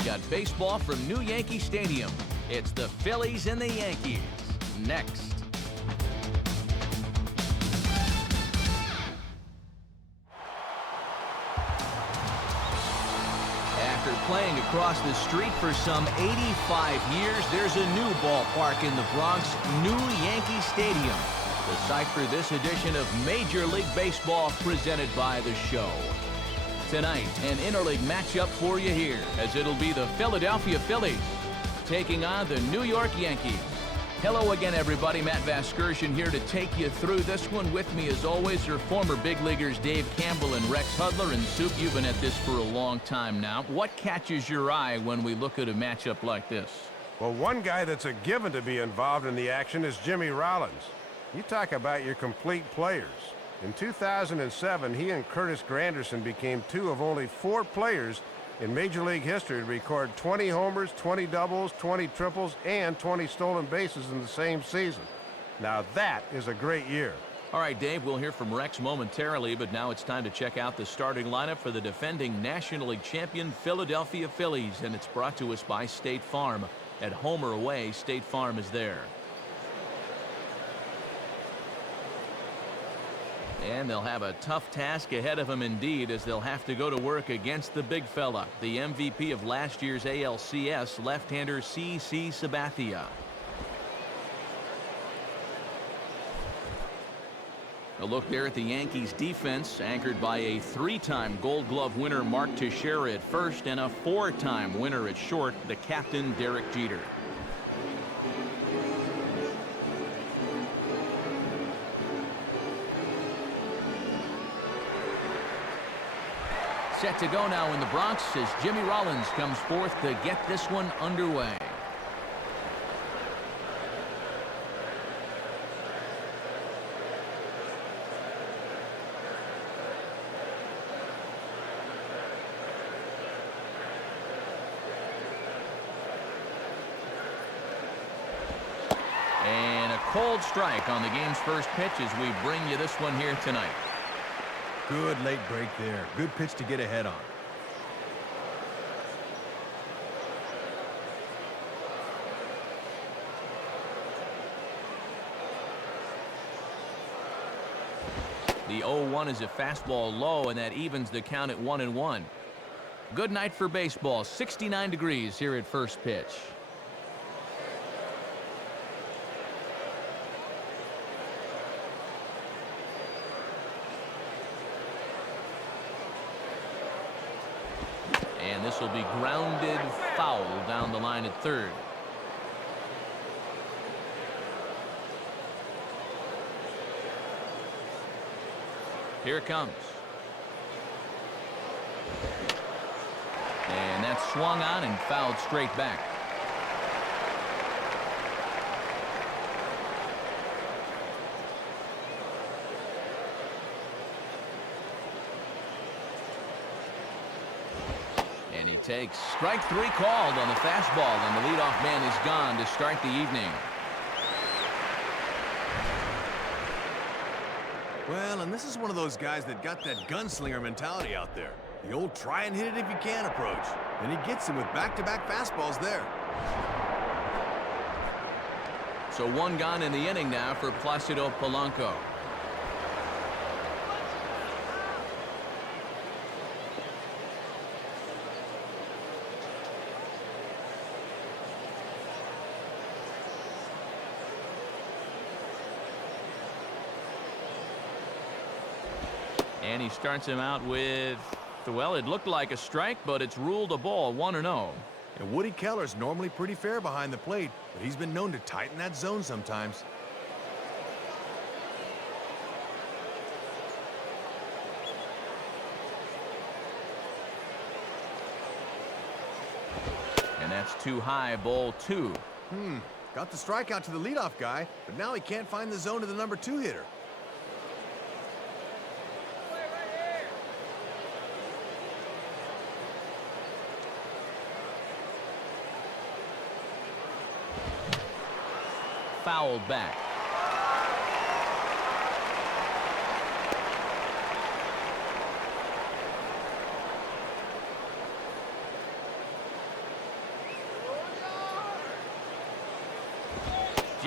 We've got baseball from New Yankee Stadium. It's the Phillies and the Yankees. Next. After playing across the street for some 85 years, there's a new ballpark in the Bronx, New Yankee Stadium, the site for this edition of Major League Baseball presented by The Show. Tonight, an interleague matchup for you here, as it'll be the Philadelphia Phillies taking on the New York Yankees. Hello again, everybody. Matt Vasgersian here to take you through this one. With me, as always, your former big leaguers Dave Campbell and Rex Hudler. And Soup, you've been at this for a long time now. What catches your eye when we look at a matchup like this? Well, one guy that's a given to be involved in the action is Jimmy Rollins. You talk about your complete players. In 2007, he and Curtis Granderson became two of only 4 players in Major League history to record 20 homers, 20 doubles, 20 triples, and 20 stolen bases in the same season. Now that is a great year. All right, Dave, we'll hear from Rex momentarily, but now it's time to check out the starting lineup for the defending National League champion Philadelphia Phillies, and it's brought to us by State Farm. At home or away, State Farm is there. And they'll have a tough task ahead of them indeed, as they'll have to go to work against the big fella, the MVP of last year's ALCS, left-hander CC Sabathia. A look there at the Yankees defense, anchored by a 3-time Gold Glove winner Mark Teixeira at first and a 4-time winner at short, the captain Derek Jeter. Set to go now in the Bronx as Jimmy Rollins comes forth to get this one underway. And a cold strike on the game's first pitch as we bring you this one here tonight. Good late break there. Good pitch to get ahead on. The 0-1 is a fastball low, and that evens the count at 1-1. Good night for baseball. 69 degrees here at first pitch. And this will be grounded foul down the line at third. Here it comes. And that's swung on and fouled straight back. And he takes strike 3 called on the fastball, and the leadoff man is gone to start the evening. Well, and this is one of those guys that got that gunslinger mentality out there. The old try and hit it if you can approach. And he gets him with back-to-back fastballs there. So 1 gone in the inning now for Placido Polanco. And he starts him out with, well, it looked like a strike, but it's ruled a ball, 1-0. And Woody Keller's normally pretty fair behind the plate, but he's been known to tighten that zone sometimes. And that's too high, ball 2. Got the strikeout to the leadoff guy, but now he can't find the zone to the number 2 hitter. Fouled back.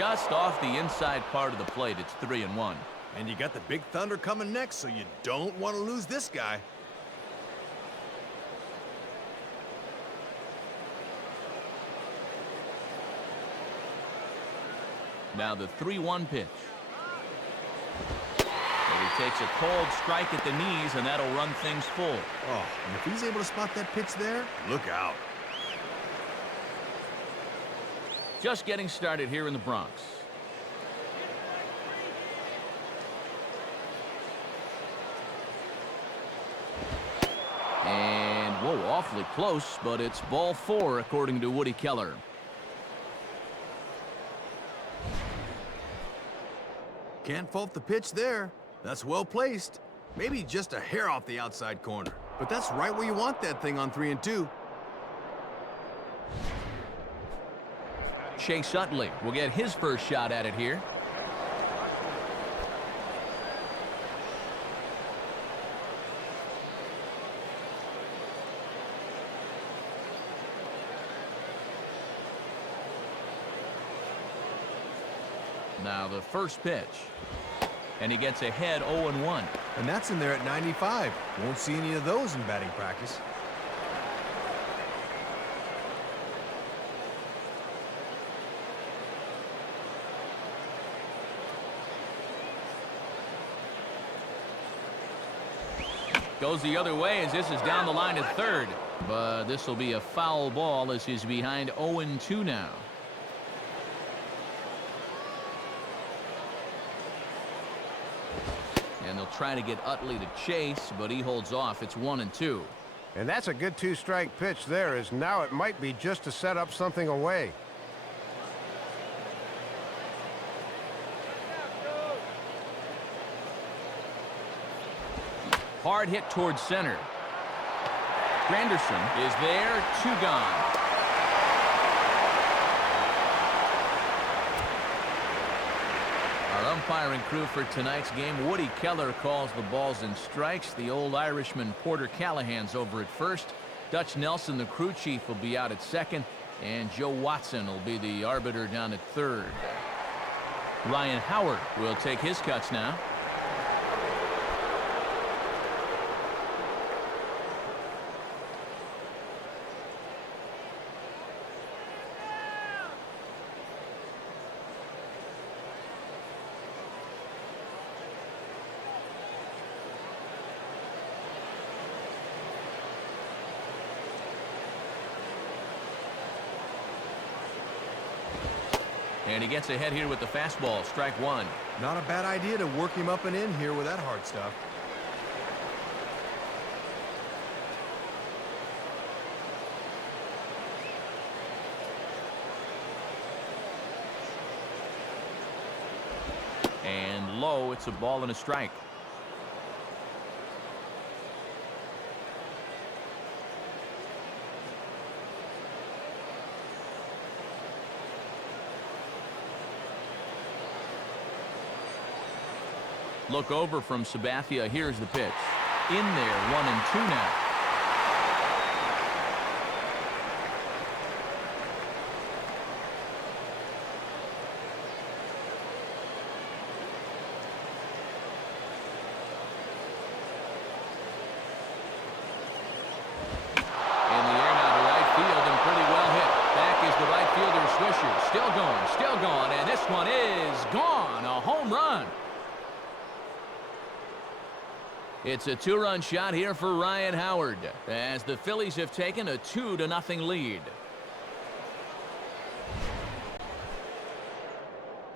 just off the inside part of the plate. It's 3-1. And you got the big thunder coming next, so you don't want to lose this guy. Now the 3-1 pitch. And he takes a cold strike at the knees, and that'll run things full. Oh, and if he's able to spot that pitch there, look out. Just getting started here in the Bronx. And, whoa, awfully close, but it's ball 4, according to Woody Keller. Can't fault the pitch there. That's well placed. Maybe just a hair off the outside corner. But that's right where you want that thing on 3-2. Chase Utley will get his first shot at it here. Now the first pitch. And he gets ahead 0-1. And that's in there at 95. Won't see any of those in batting practice. Goes the other way as this is down the line at third. But this will be a foul ball as he's behind 0-2 now. And they'll try to get Utley to chase, but he holds off. It's 1-2. And that's a good two-strike pitch there, as now it might be just to set up something away. Hard hit towards center. Granderson is there, 2 gone. Our umpiring crew for tonight's game, Woody Keller calls the balls and strikes. The old Irishman Porter Callahan's over at first. Dutch Nelson, the crew chief, will be out at second. And Joe Watson will be the arbiter down at third. Ryan Howard will take his cuts now. And he gets ahead here with the fastball, strike 1. Not a bad idea to work him up and in here with that hard stuff. And low, it's a ball and a strike. Look over from Sabathia. Here's the pitch. In there, 1-2 now. In the air now to right field and pretty well hit. Back is the right fielder Swisher. Still going, and this one is gone. A home run. It's a 2-run shot here for Ryan Howard as the Phillies have taken a 2-0 lead.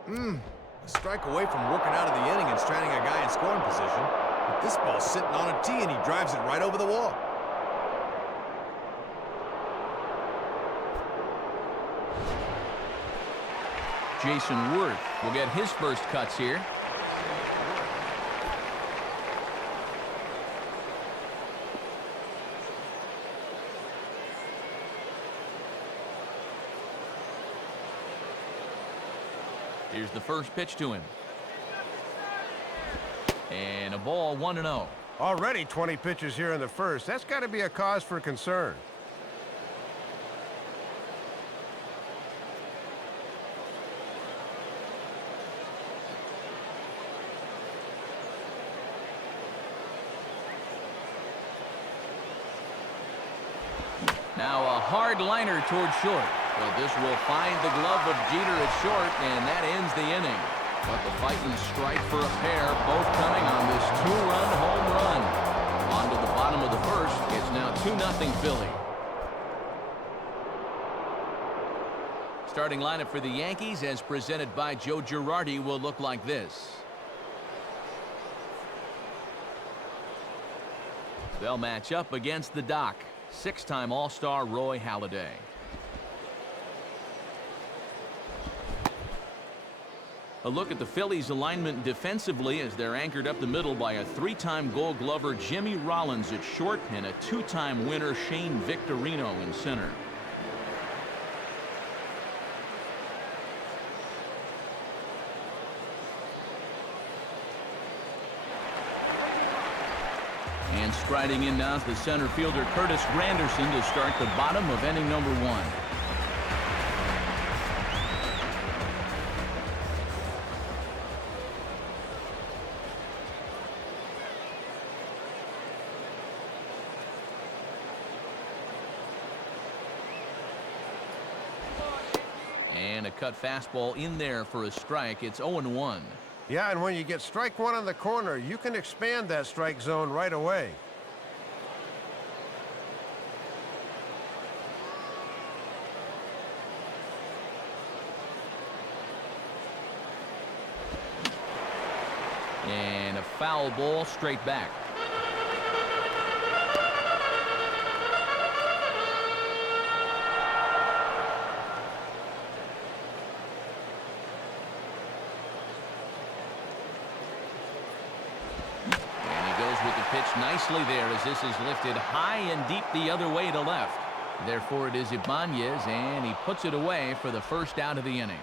A strike away from working out of the inning and stranding a guy in scoring position. But this ball's sitting on a tee and he drives it right over the wall. Jason Worth will get his first cuts here. Here's the first pitch to him. And a ball, 1-0. Already 20 pitches here in the first. That's got to be a cause for concern. hard liner toward short. Well, this will find the glove of Jeter at short, and that ends the inning. But the fighting strike for a pair, both coming on this two-run home run. On to the bottom of the first. It's now 2-0 Philly. Starting lineup for the Yankees, as presented by Joe Girardi, will look like this. They'll match up against the Doc. Six-time All-Star Roy Halladay. A look at the Phillies' alignment defensively as they're anchored up the middle by a three-time Gold Glover Jimmy Rollins at short and a two-time winner Shane Victorino in center. And striding in now is the center fielder Curtis Granderson to start the bottom of inning number 1. And a cut fastball in there for a strike. It's 0-1. Yeah, and when you get strike one in the corner, you can expand that strike zone right away. And a foul ball straight back. Nicely there as this is lifted high and deep the other way to left. Therefore it is Ibanez, and he puts it away for the first out of the inning.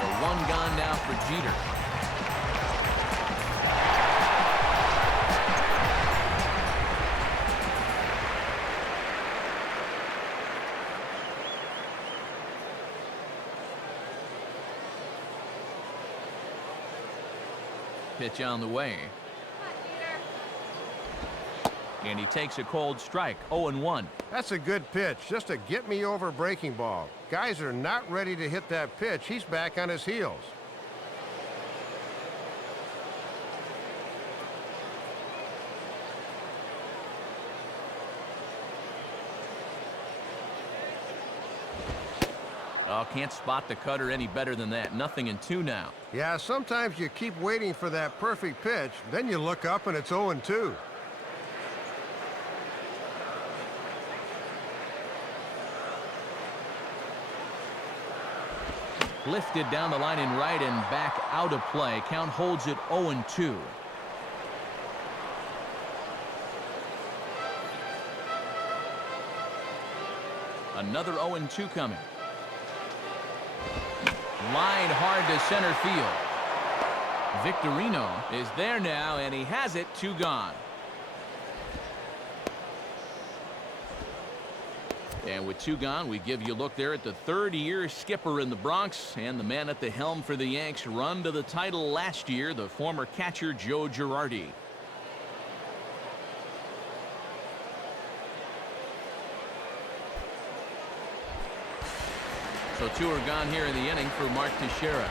The one gone now for Jeter. Pitch on the way. And he takes a cold strike. 0-1. That's a good pitch. Just a get-me-over breaking ball. Guys are not ready to hit that pitch. He's back on his heels. Oh, can't spot the cutter any better than that. 0-2 now. Yeah, sometimes you keep waiting for that perfect pitch, then you look up and it's 0-2. Lifted down the line in right and back out of play. Count holds it 0-2. Another 0-2 coming. Line hard to center field. Victorino is there now, and he has it. 2 gone. And with 2 gone, we give you a look there at the third-year skipper in the Bronx and the man at the helm for the Yanks' run to the title last year, the former catcher Joe Girardi. So 2 are gone here in the inning for Mark Teixeira.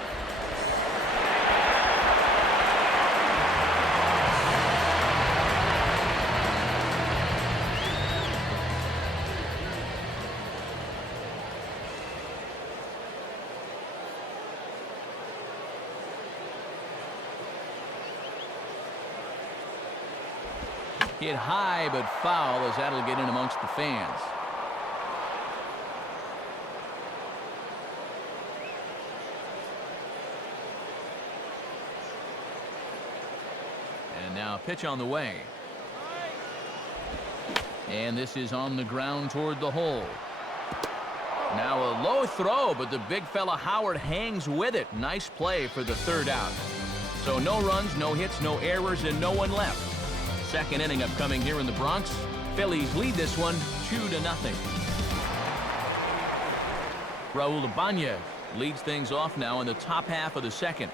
Hit high but foul as that'll get in amongst the fans. And now a pitch on the way. And this is on the ground toward the hole. Now a low throw, but the big fella Howard hangs with it. Nice play for the third out. So no runs, no hits, no errors, and no one left. Second inning upcoming here in the Bronx. Phillies lead this one 2-0. Raul Ibanez Leads things off now in the top half of the second.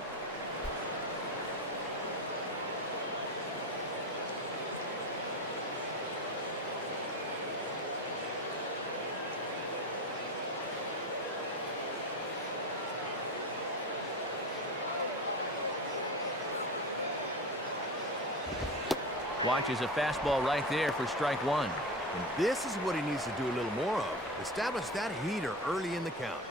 Watches a fastball right there for strike one. And this is what he needs to do a little more of. Establish that heater early in the count.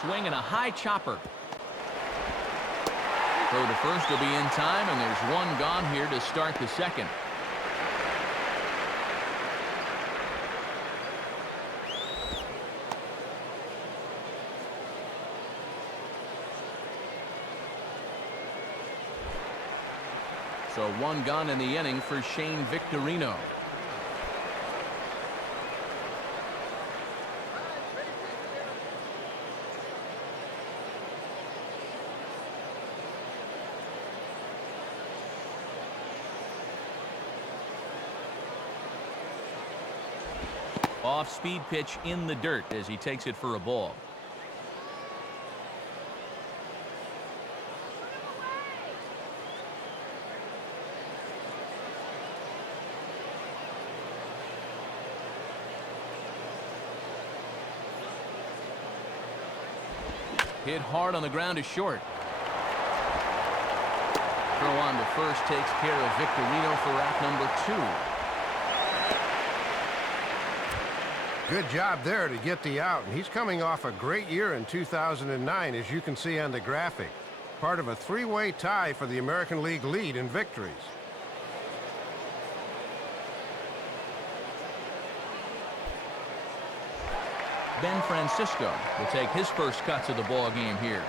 Swinging a high chopper. Throw to first will be in time, and there's one gone here to start the second. So one gone in the inning for Shane Victorino. Off-speed pitch in the dirt as he takes it for a ball. Hit hard on the ground to short. Throw on to first takes care of Victorino for out number 2. Good job there to get the out, and he's coming off a great year in 2009, as you can see on the graphic. Part of a three-way tie for the American League lead in victories. Ben Francisco will take his first cuts of the ball game here.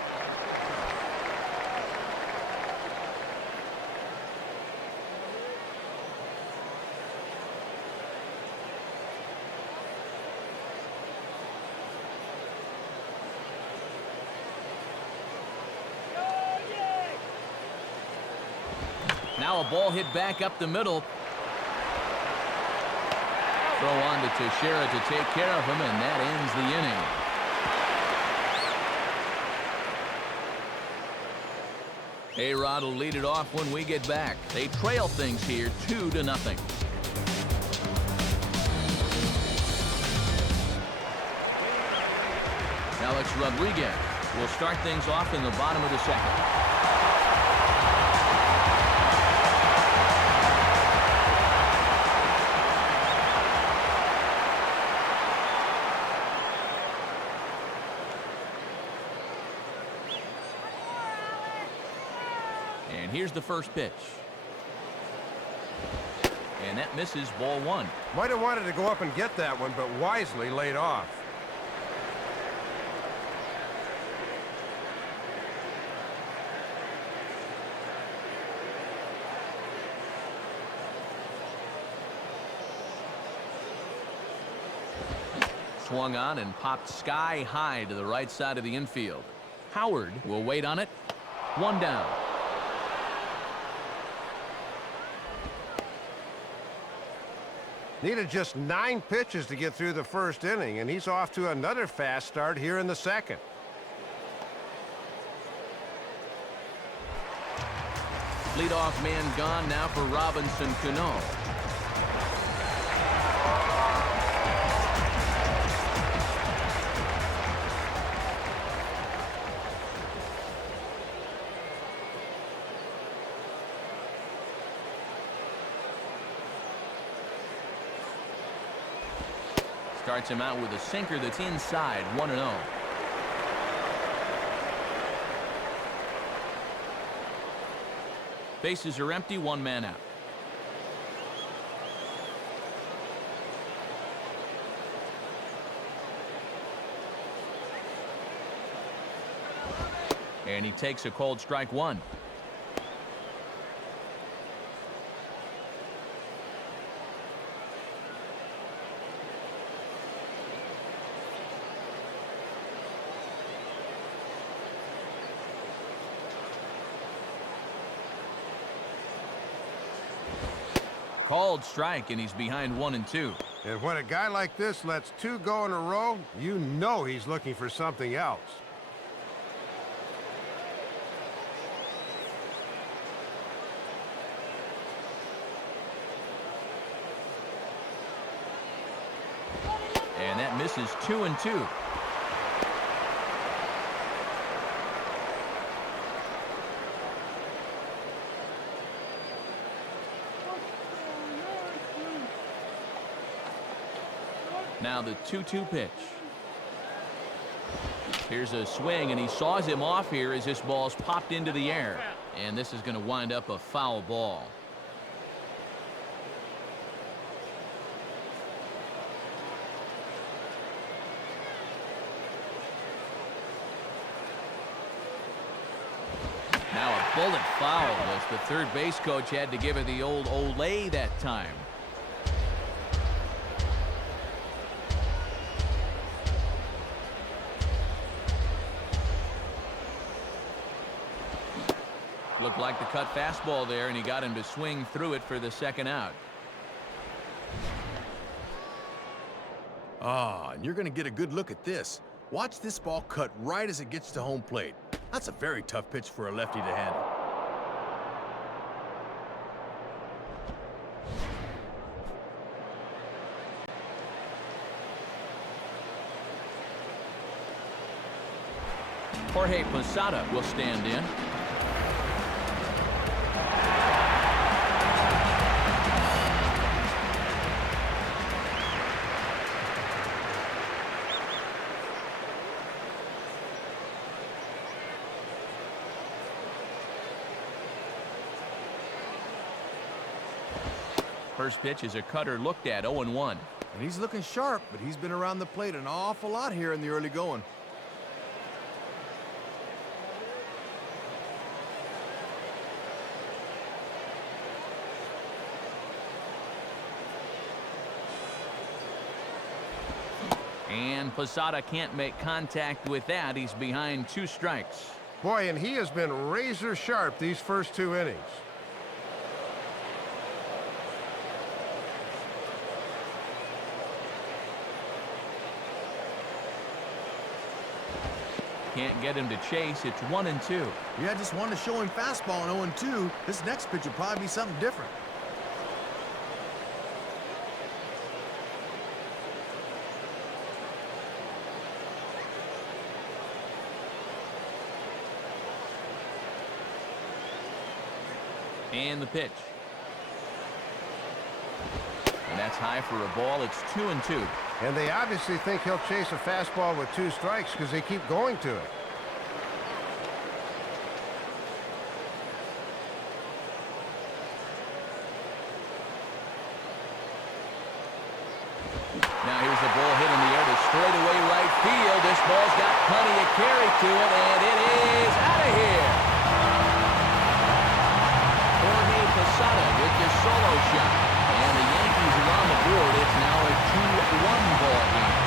Now a ball hit back up the middle. Throw on to Teixeira to take care of him, and that ends the inning. A-Rod will lead it off when we get back. They trail things here 2-0. Alex Rodriguez will start things off in the bottom of the second. And here's the first pitch. And that misses, ball one. Might have wanted to go up and get that one, but wisely laid off. Swung on and popped sky high to the right side of the infield. Howard will wait on it. One down. Needed just 9 pitches to get through the first inning, and he's off to another fast start here in the second. Leadoff man gone now for Robinson Cano. Starts him out with a sinker that's inside, 1-0. Bases are empty, one man out. And he takes a cold strike one. Called strike, and he's behind 1-2. And when a guy like this lets two go in a row, you know he's looking for something else. And that misses 2-2. Now the 2-2 pitch. Here's a swing, and he saws him off here as this ball's popped into the air. And this is going to wind up a foul ball. Now a bullet foul as the third base coach had to give it the old Olay that time. Looked like the cut fastball there, and he got him to swing through it for the second out. And you're going to get a good look at this. Watch this ball cut right as it gets to home plate. That's a very tough pitch for a lefty to handle. Jorge Posada will stand in. First pitch is a cutter looked at, 0-1. And he's looking sharp, but he's been around the plate an awful lot here in the early going. And Posada can't make contact with that. He's behind 2 strikes. Boy, and he has been razor sharp these first 2 innings. Can't get him to chase. It's 1-2. Yeah, just wanted to show him fastball in 0-2. This next pitch will probably be something different. And the pitch. And that's high for a ball. It's 2-2. And they obviously think he'll chase a fastball with 2 strikes because they keep going to it. Now here's the ball hit in the air to straightaway right field. This ball's got plenty of carry to it, and it is out of here. Jorge Posada with the solo shot. And the Yankees are on the board. It's now a 2-1 ball game.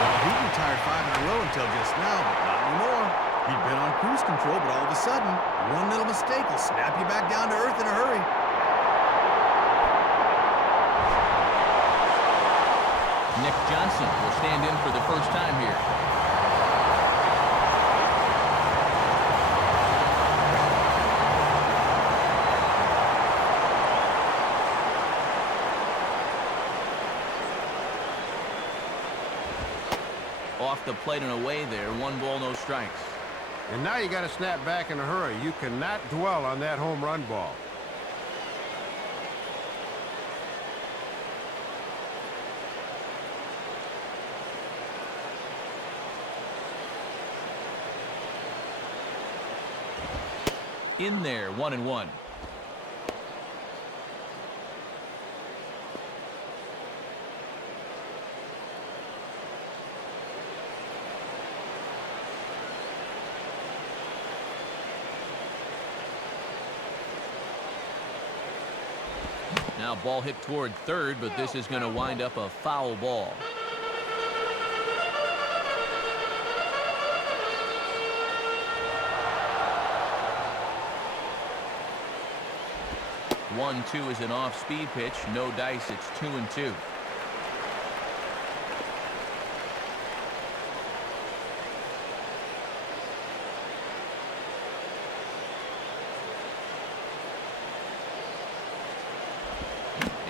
Well, he retired 5 in a row until just now, but not anymore. He'd been on cruise control, but all of a sudden, one little mistake will snap you back down to earth in a hurry. Nick Johnson will stand in for the first time here. Off the plate and away there. 1 ball, no strikes. And now you got to snap back in a hurry. You cannot dwell on that home run ball. In there, 1-1. Now ball hit toward third, but this is going to wind up a foul ball. 1-2 is an off-speed pitch. No dice. It's 2-2.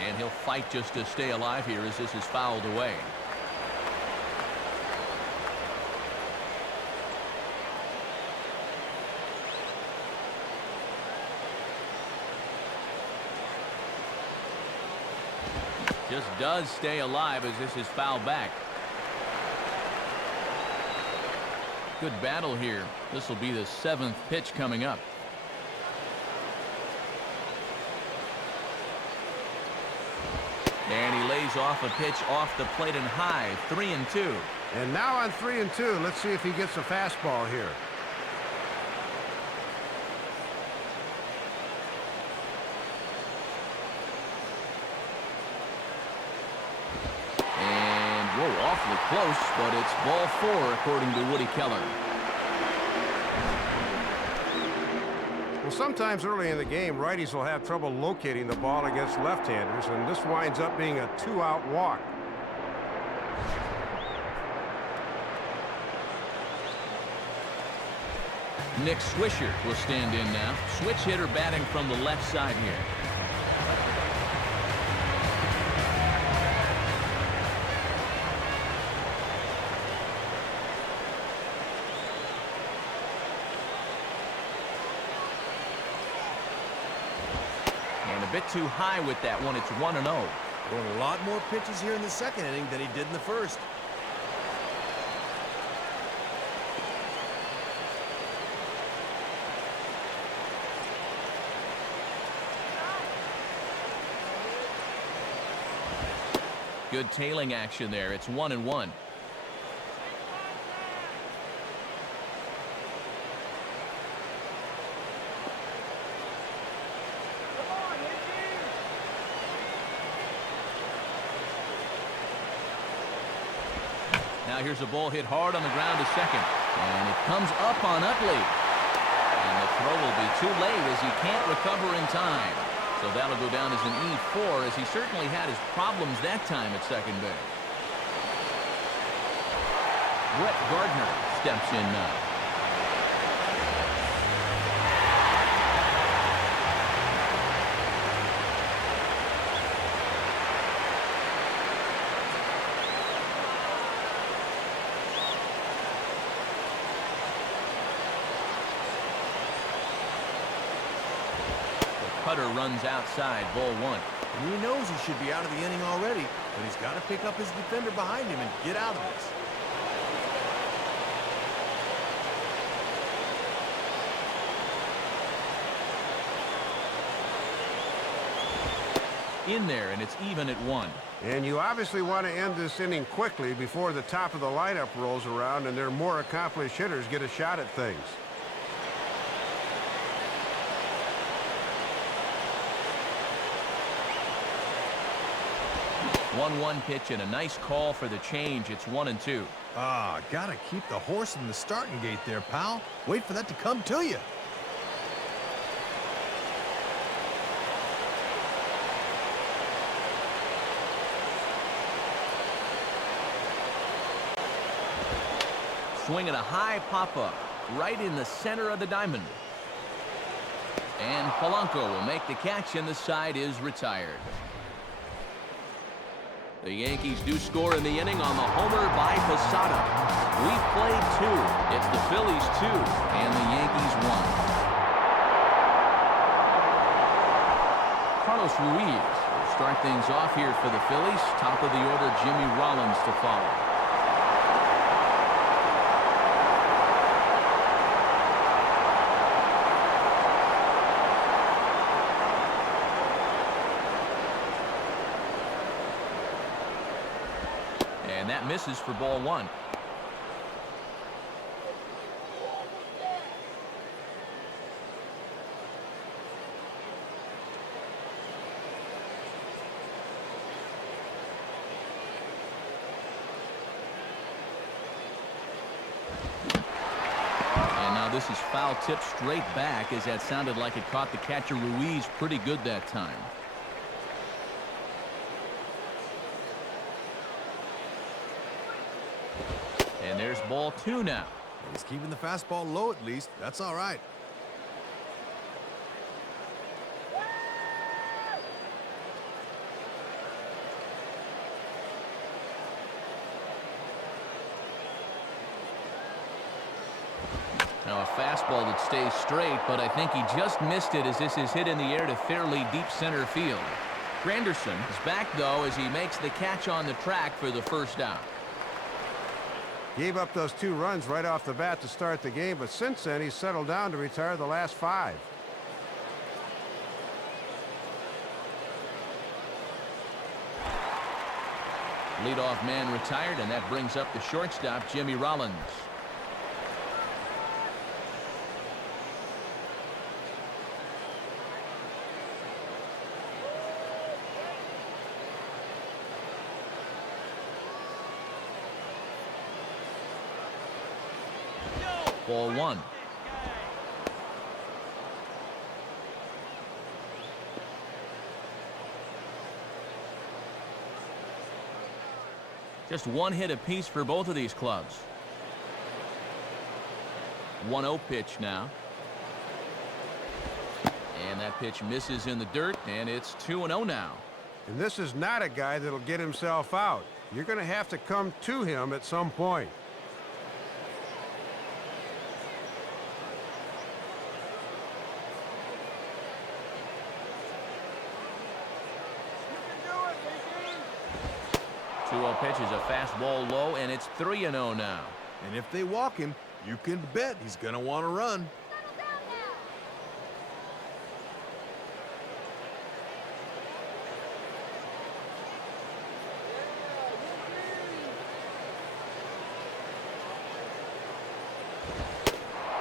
And he'll fight just to stay alive here as this is fouled away. Just does stay alive as this is fouled back. Good battle here. This will be the 7th pitch coming up. And he lays off a pitch off the plate and high. 3-2. And now on 3-2, let's see if he gets a fastball here. And whoa, awfully close, but it's ball 4 according to Woody Keller. Well, sometimes early in the game, righties will have trouble locating the ball against left-handers, and this winds up being a 2-out walk. Nick Swisher will stand in now. Switch hitter batting from the left side here. And a bit too high with that one. It's 1-0. Throwing a lot more pitches here in the second inning than he did in the first. Good tailing action there. It's 1-1. Now here's a ball hit hard on the ground to second. And it comes up on Utley. And the throw will be too late as he can't recover in time. So that'll go down as an E4 as he certainly had his problems that time at second base. Brett Gardner steps in now. Cutter runs outside, ball 1. And he knows he should be out of the inning already, but he's got to pick up his defender behind him and get out of this. In there, and it's even at 1. And you obviously want to end this inning quickly before the top of the lineup rolls around and their more accomplished hitters get a shot at things. 1-1 pitch and a nice call for the change. It's 1-2. Gotta keep the horse in the starting gate there, pal. Wait for that to come to you. Swinging a high pop-up right in the center of the diamond. And Polanco will make the catch, and the side is retired. The Yankees do score in the inning on the homer by Posada. We've played 2. It's the Phillies 2 and the Yankees 1. Carlos Ruiz will start things off here for the Phillies. Top of the order, Jimmy Rollins to follow. And that misses for ball 1. this is foul tip straight back, as that sounded like it caught the catcher Ruiz pretty good that time. And there's ball 2 now. He's keeping the fastball low at least. That's all right. Now a fastball that stays straight, but I think he just missed it as this is hit in the air to fairly deep center field. Granderson is back, though, as he makes the catch on the track for the first down. Gave up those 2 runs right off the bat to start the game, but since then he's settled down to retire the last 5. Leadoff man retired, and that brings up the shortstop, Jimmy Rollins. Ball 1. Just 1 hit apiece for both of these clubs. 1-0 pitch now. And that pitch misses in the dirt, and it's 2-0 now. And this is not a guy that'll get himself out. You're going to have to come to him at some point. Pitch is a fastball low, and it's 3-0 now. And if they walk him, you can bet he's going to want to run.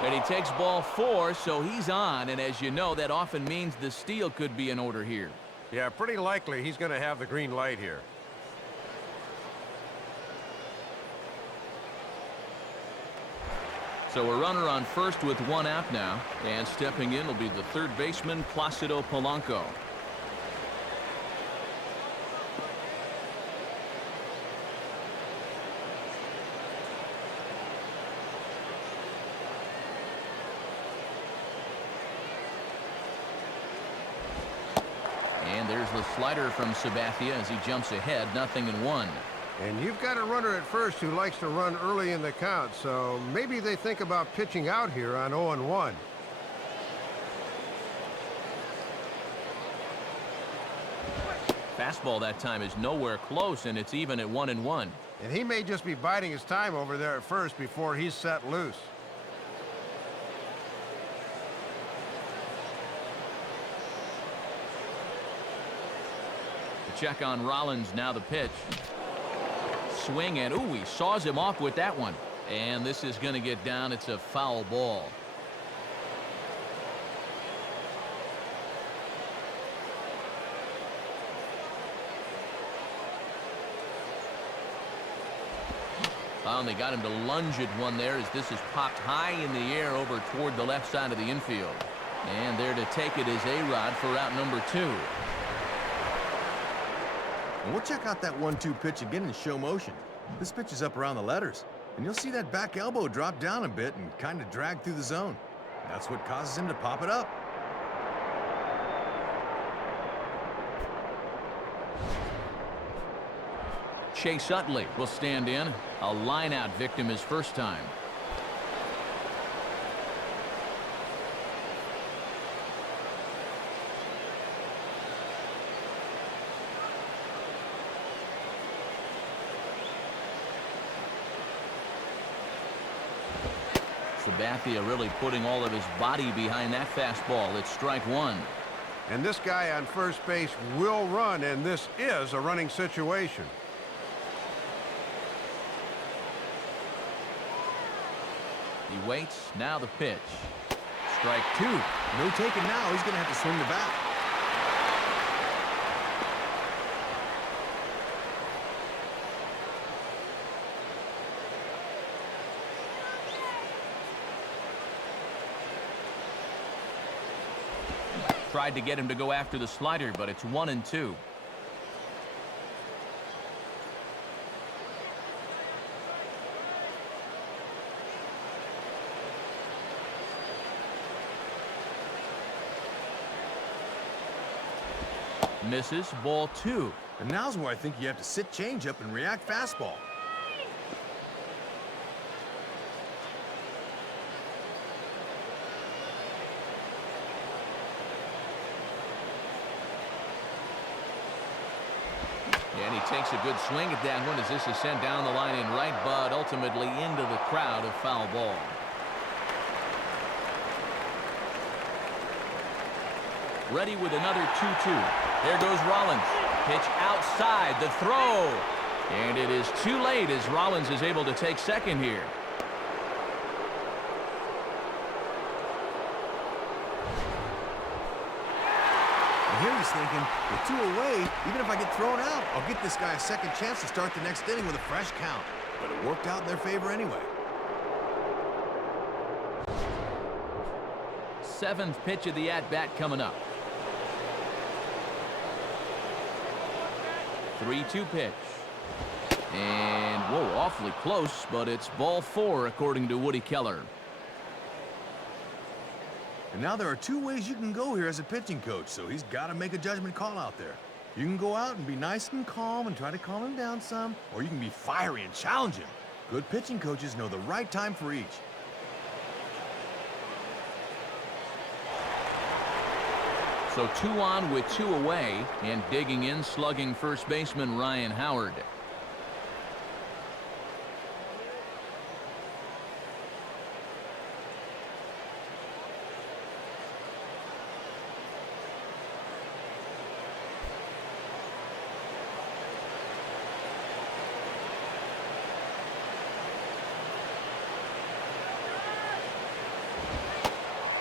And he takes ball 4, so he's on, and as you know, that often means the steal could be in order here. Yeah, pretty likely he's going to have the green light here. So a runner on first with 1 out now, and stepping in will be the third baseman, Placido Polanco. And there's the slider from Sabathia as he jumps ahead, 0-1. And you've got a runner at first who likes to run early in the count, so maybe they think about pitching out here on 0-1. Fastball that time is nowhere close, and it's even at 1-1. And he may just be biding his time over there at first before he's set loose. Check on Rollins, now the pitch. Swing, and ooh, he saws him off with that one. And this is going to get down. It's a foul ball. Finally got him to lunge at one there as this is popped high in the air over toward the left side of the infield. And there to take it is A-Rod for out number 2. And we'll check out that 1-2 pitch again in show motion. This pitch is up around the letters, and you'll see that back elbow drop down a bit and kind of drag through the zone. That's what causes him to pop it up. Chase Utley will stand in. A line-out victim his first time. Sabathia really putting all of his body behind that fastball. It's strike 1. And this guy on first base will run, and this is a running situation. He waits. Now the pitch. Strike 2. No taking now. He's going to have to swing the bat. tried to get him to go after the slider, but it's 1-2. Misses, ball 2. And now's where I think you have to sit changeup and react fastball. And he takes a good swing at that one as this is sent down the line in right, but ultimately into the crowd, a foul ball. Ready with another 2-2. There goes Rollins. Pitch outside, the throw. And it is too late as Rollins is able to take second here. And here he's thinking, with 2 away, even if I get thrown out, I'll get this guy a second chance to start the next inning with a fresh count. But it worked out in their favor anyway. 7th pitch of the at-bat coming up. 3-2 pitch. And, whoa, awfully close, but it's ball 4 according to Woody Keller. And now there are 2 ways you can go here as a pitching coach, so he's got to make a judgment call out there. You can go out and be nice and calm and try to calm him down some, or you can be fiery and challenge him. Good pitching coaches know the right time for each. So 2 on with 2 away, and digging in, slugging first baseman Ryan Howard.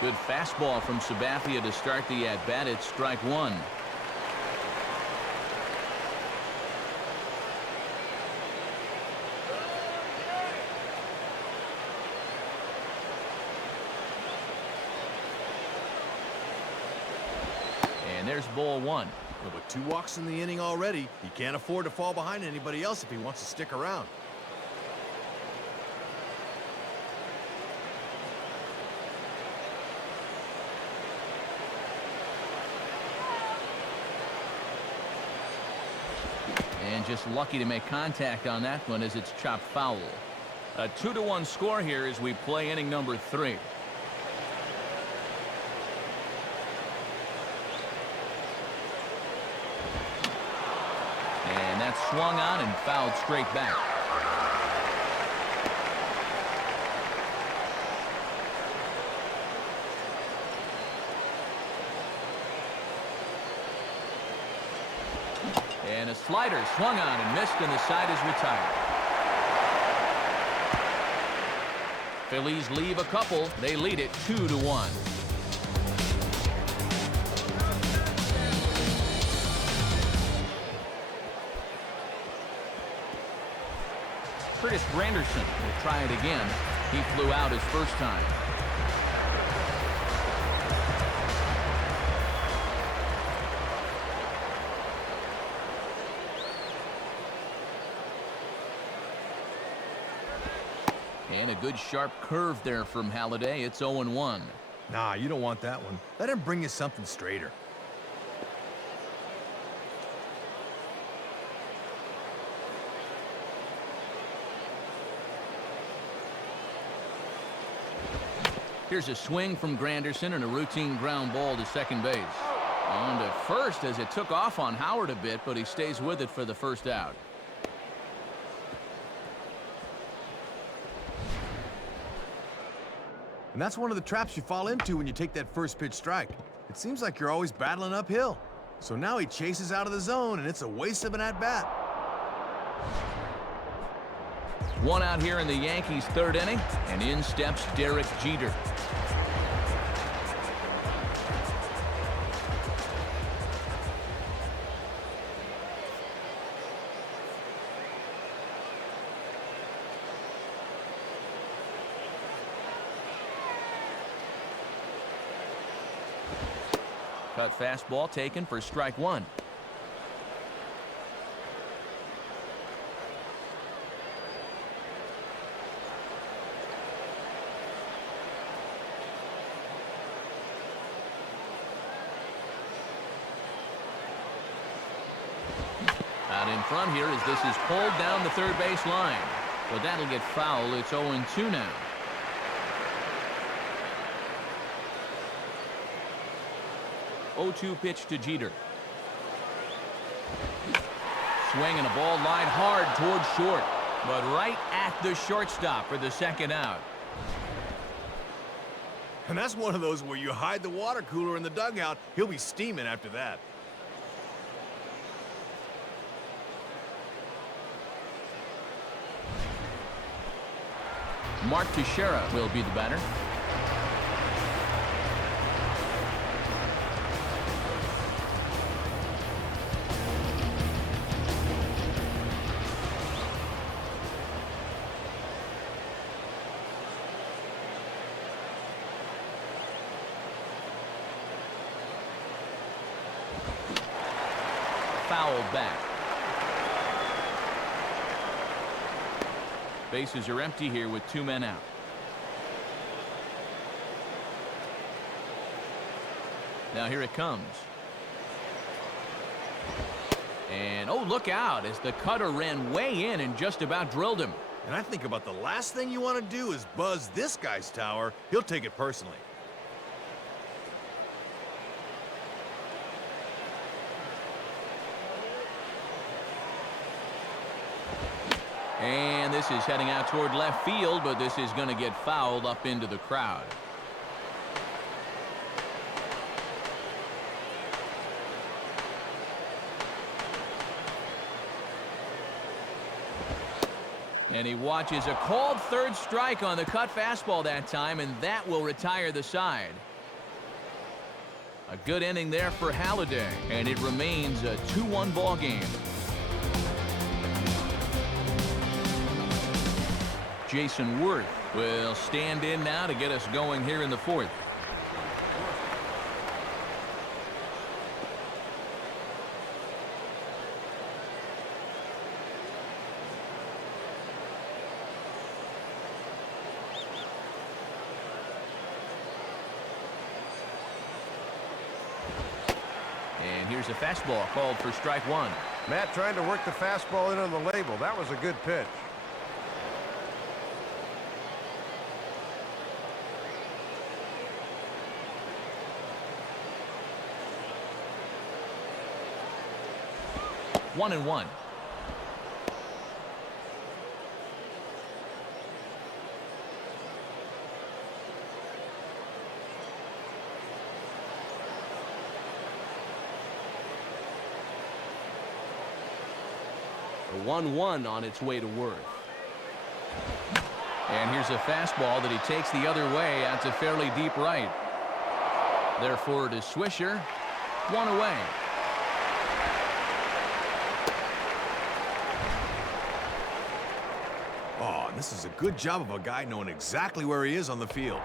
Good fastball from Sabathia to start the at-bat. It's strike 1. And there's ball 1. Well, with 2 walks in the inning already, he can't afford to fall behind anybody else if he wants to stick around. And just lucky to make contact on that one as it's chopped foul. A 2-1 score here as we play inning number 3. And that's swung on and fouled straight back. And a slider swung on and missed, and the side is retired. Phillies leave a couple. They lead it 2-1. Curtis Granderson will try it again. He flew out his first time. And a good sharp curve there from Halladay. It's 0-1. Nah, you don't want that one. Let him bring you something straighter. Here's a swing from Granderson and a routine ground ball to second base. On to first as it took off on Howard a bit, but he stays with it for the first out. And that's one of the traps you fall into when you take that first pitch strike. It seems like you're always battling uphill. So now he chases out of the zone, and it's a waste of an at-bat. 1 out here in the Yankees' 3rd inning, and in steps Derek Jeter. Cut fastball taken for strike one. Out in front here as this is pulled down the third base line. But that'll get foul. It's 0-2 now. Oh-2 pitch to Jeter. Swinging a ball line hard towards short, but right at the shortstop for the second out. And that's one of those where you hide the water cooler in the dugout. He'll be steaming after that. Mark Teixeira will be the batter. Foul back. Bases are empty here with 2 men out. Now here it comes. And oh, look out as the cutter ran way in and just about drilled him. And I think about the last thing you want to do is buzz this guy's tower. He'll take it personally. And this is heading out toward left field, but this is going to get fouled up into the crowd. And he watches a called third strike on the cut fastball that time, and that will retire the side. A good inning there for Halladay, and it remains a 2-1 ball game. Jason Worth will stand in now to get us going here in the fourth. And here's a fastball called for strike one. Matt trying to work the fastball in on the label. That was a good pitch. One and one. A 1-1 on its way to Worth. And here's a fastball that he takes the other way out to fairly deep right. Therefore to Swisher, one away. Oh, and this is a good job of a guy knowing exactly where he is on the field.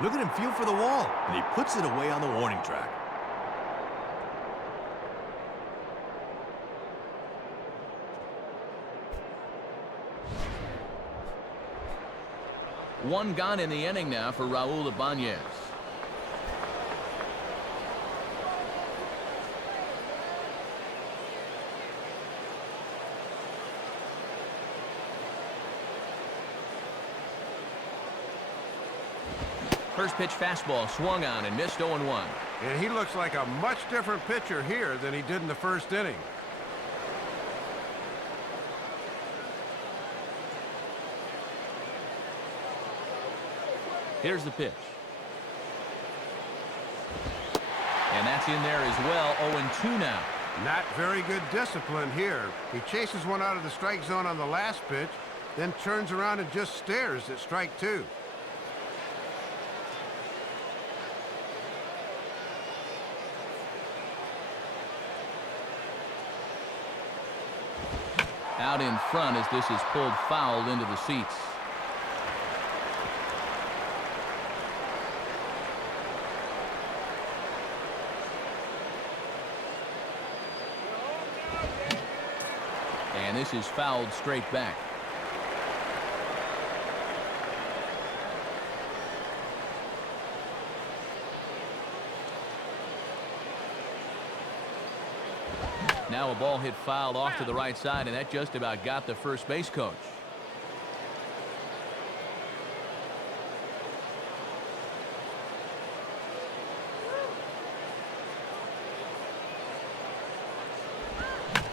Look at him feel for the wall, and he puts it away on the warning track. One gone in the inning now for Raul Ibanez. First pitch fastball swung on and missed 0-1. And he looks like a much different pitcher here than he did in the first inning. Here's the pitch. And that's in there as well. 0-2 now. Not very good discipline here. He chases one out of the strike zone on the last pitch, then turns around and just stares at strike two. Out in front as this is pulled foul into the seats. And this is fouled straight back. Now a ball hit fouled off to the right side, and that just about got the first base coach.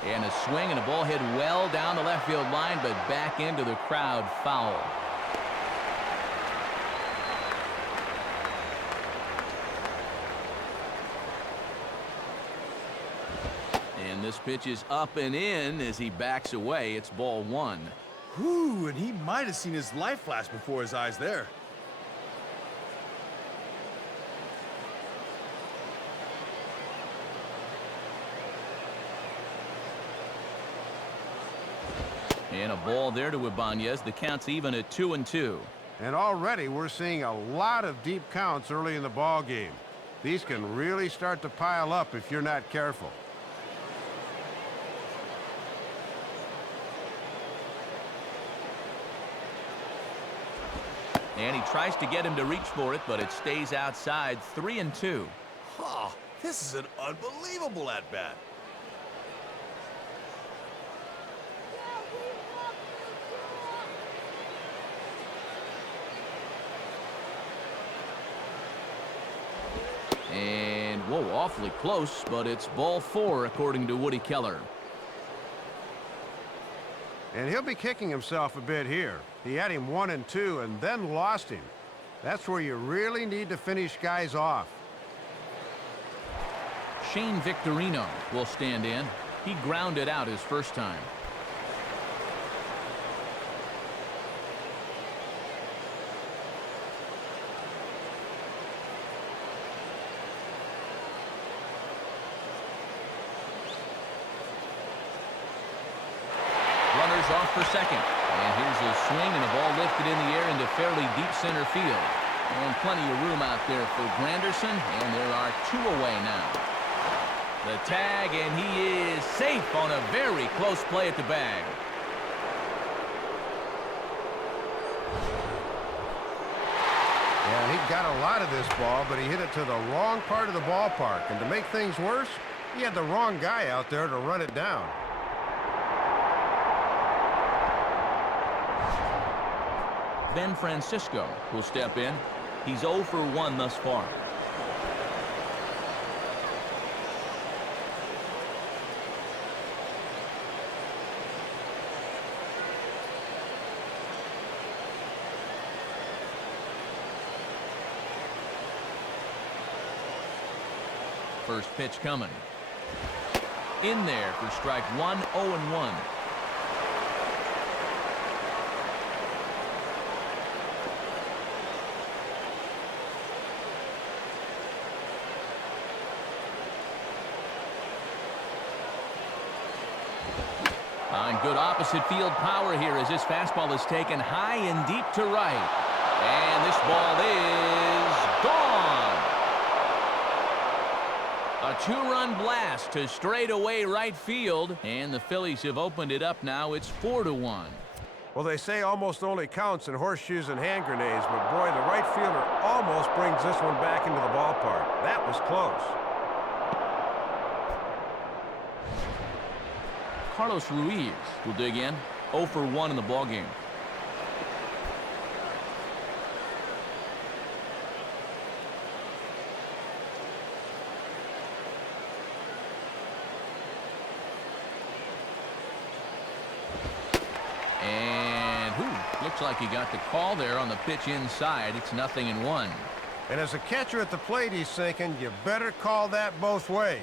And a swing and a ball hit well down the left field line, but back into the crowd, foul. And this pitch is up and in as he backs away. It's ball one. Whew, and he might have seen his life flash before his eyes there. And a ball there to Ibanez. The count's even at 2-2. And already we're seeing a lot of deep counts early in the ball game. These can really start to pile up if you're not careful. And he tries to get him to reach for it, but it stays outside. 3-2. Oh, this is an unbelievable at-bat. And, whoa, awfully close, but it's ball four, according to Woody Keller. And he'll be kicking himself a bit here. He had him 1-2 and then lost him. That's where you really need to finish guys off. Shane Victorino will stand in. He grounded out his first time. Runners off for second. And here's a swing and a ball lifted in the air into fairly deep center field. And plenty of room out there for Granderson, and there are two away now. The tag, and he is safe on a very close play at the bag. Yeah, he got a lot of this ball, but he hit it to the wrong part of the ballpark. And to make things worse, he had the wrong guy out there to run it down. Ben Francisco will step in. He's 0 for 1 thus far. First pitch coming. In there for strike one, 0-1. On good opposite field power here as this fastball is taken high and deep to right. And this ball is gone. A two-run blast to straightaway right field. And the Phillies have opened it up now. It's 4-1. Well, they say almost only counts in horseshoes and hand grenades, but boy, the right fielder almost brings this one back into the ballpark. That was close. Carlos Ruiz will dig in. 0 for 1 in the ballgame. And looks like he got the call there on the pitch inside. It's 0-1. And as a catcher at the plate, he's thinking, you better call that both ways.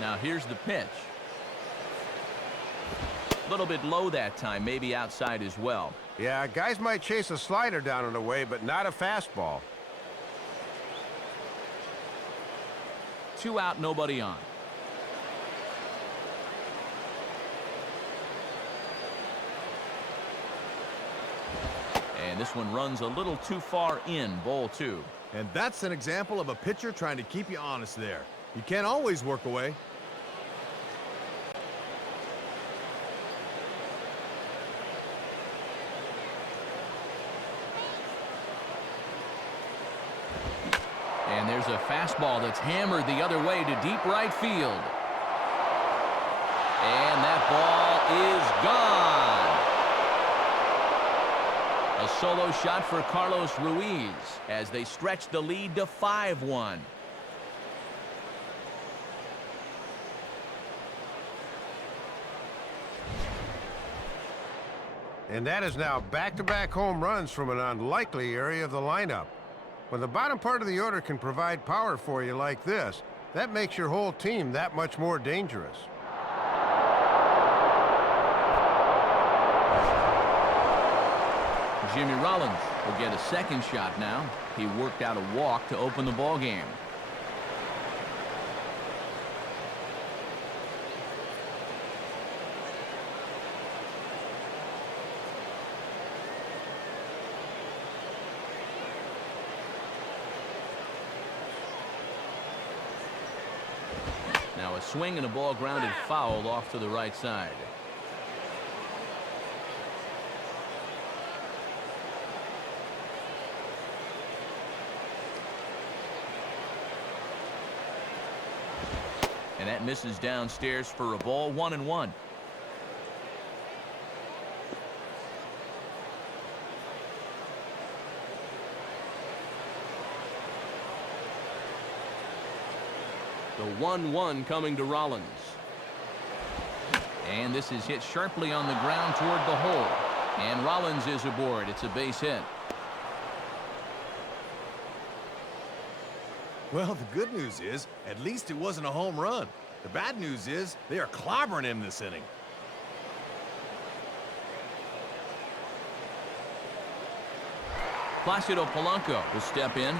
Now here's the pitch. A little bit low that time, maybe outside as well. Yeah, guys might chase a slider down and away, but not a fastball. 2 out, nobody on. And this one runs a little too far in, ball 2. And that's an example of a pitcher trying to keep you honest there. You can't always work away. And there's a fastball that's hammered the other way to deep right field. And that ball is gone. A solo shot for Carlos Ruiz as they stretch the lead to 5-1. And that is now back-to-back home runs from an unlikely area of the lineup. When the bottom part of the order can provide power for you like this, that makes your whole team that much more dangerous. Jimmy Rollins will get a second shot now. He worked out a walk to open the ball game. Now a swing and a ball grounded foul off to the right side. And that misses downstairs for a ball, 1-1. The 1-1 coming to Rollins. And this is hit sharply on the ground toward the hole. And Rollins is aboard. It's a base hit. Well, the good news is, at least it wasn't a home run. The bad news is, they are clobbering him this inning. Placido Polanco will step in.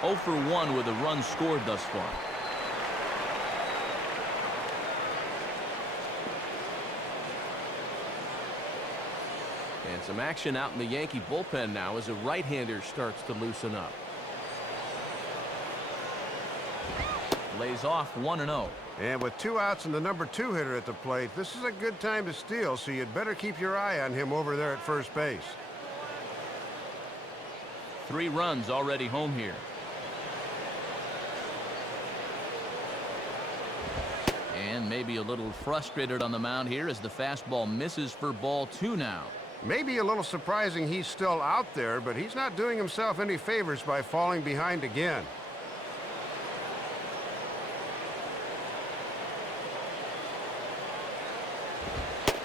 0 for 1 with a run scored thus far. And some action out in the Yankee bullpen now as a right-hander starts to loosen up. Lays off 1-0. And with 2 outs and the number 2 hitter at the plate, this is a good time to steal, so you'd better keep your eye on him over there at first base. 3 runs already home here. And maybe a little frustrated on the mound here as the fastball misses for ball 2 now. Maybe a little surprising he's still out there, but he's not doing himself any favors by falling behind again.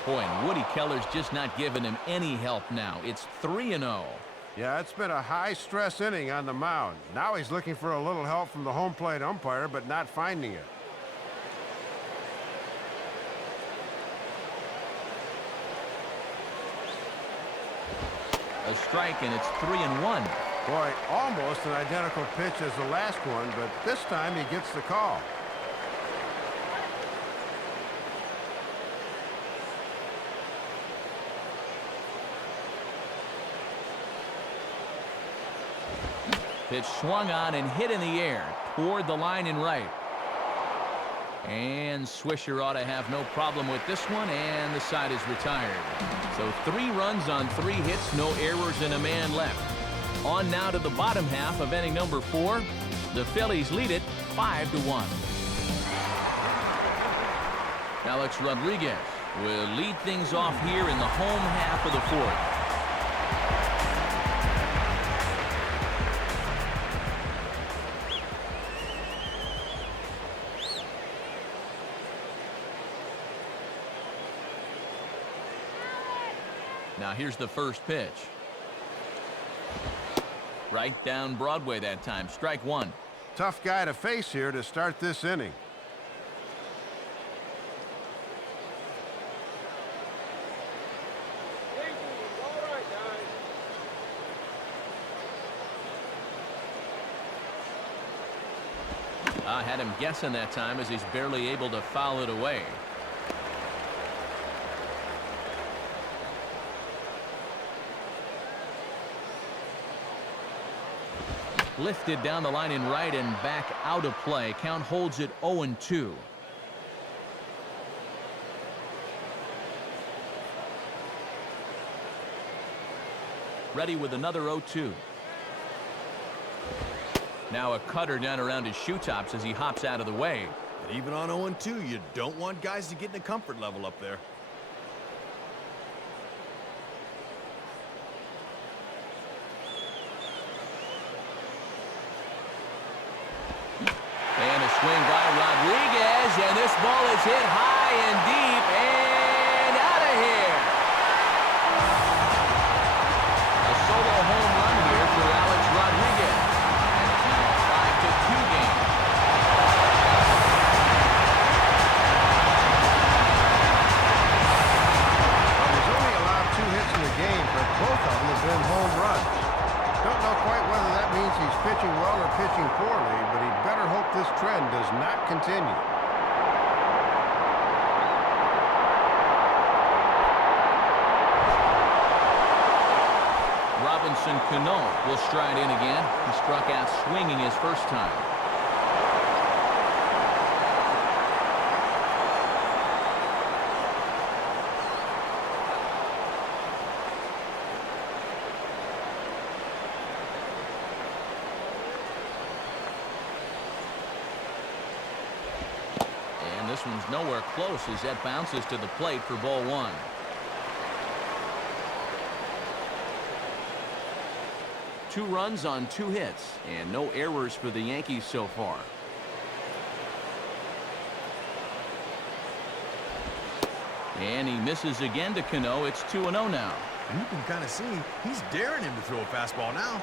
Boy, and Woody Keller's just not giving him any help now. It's 3-0. Yeah, it's been a high-stress inning on the mound. Now he's looking for a little help from the home plate umpire, but not finding it. A strike, and it's 3-1. Boy, almost an identical pitch as the last one, but this time he gets the call. Pitch swung on and hit in the air toward the line in right. And Swisher ought to have no problem with this one, and the side is retired. So 3 runs on 3 hits, no errors, and a man left. On now to the bottom half of inning number 4. The Phillies lead it 5-1. Alex Rodriguez will lead things off here in the home half of the 4th. Now here's the first pitch. Right down Broadway that time. Strike 1. Tough guy to face here to start this inning. I had him guessing that time as he's barely able to foul it away. Lifted down the line in right and back out of play. Count holds it 0-2. Ready with another 0-2. Now a cutter down around his shoe tops as he hops out of the way. And even on 0-2, you don't want guys to get in a comfort level up there. And a swing by Rodriguez, and this ball is hit high and deep and out of here. A solo home run here for Alex Rodriguez. And it's now a 5-2 game. Well, he's only allowed 2 hits in the game, but both of them have been home runs. Don't know quite whether that means he's pitching well or pitching poorly, but he better hope this trend does not continue. Robinson Cano will stride in again. He struck out swinging his first time. This one's nowhere close as that bounces to the plate for ball 1. Two runs on 2 hits and no errors for the Yankees so far. And he misses again to Cano. It's 2-0 now. And you can kind of see he's daring him to throw a fastball now.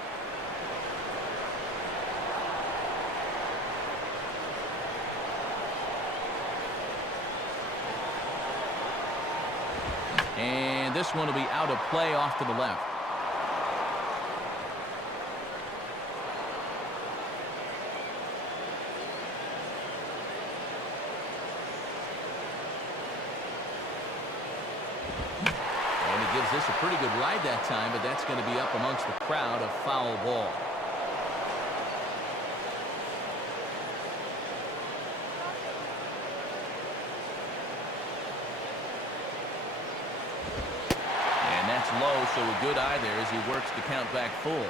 And this one will be out of play off to the left. And he gives this a pretty good ride that time, but that's going to be up amongst the crowd, a foul ball. Low, so a good eye there as he works the count back full.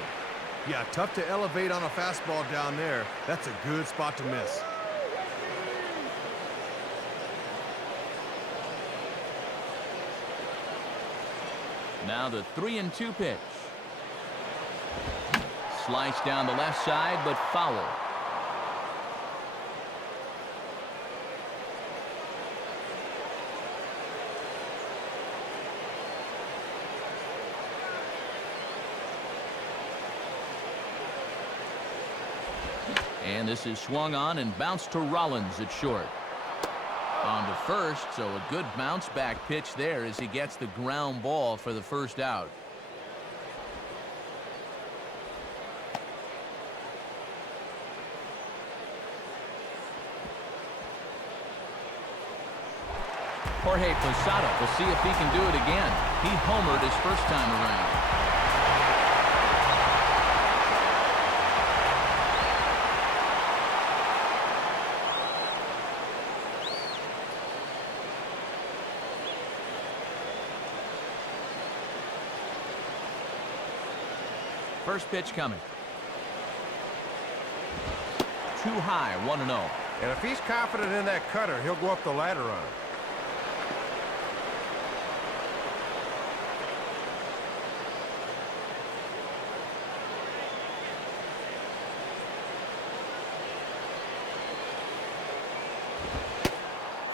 Yeah, tough to elevate on a fastball down there. That's a good spot to miss. Now the 3-2 pitch. Sliced down the left side, but foul. And this is swung on and bounced to Rollins at short. On to first, so a good bounce back pitch there as he gets the ground ball for the first out. Jorge Posada will see if he can do it again. He homered his first time around. First pitch coming. Too high, 1-0. And if he's confident in that cutter, he'll go up the ladder on it.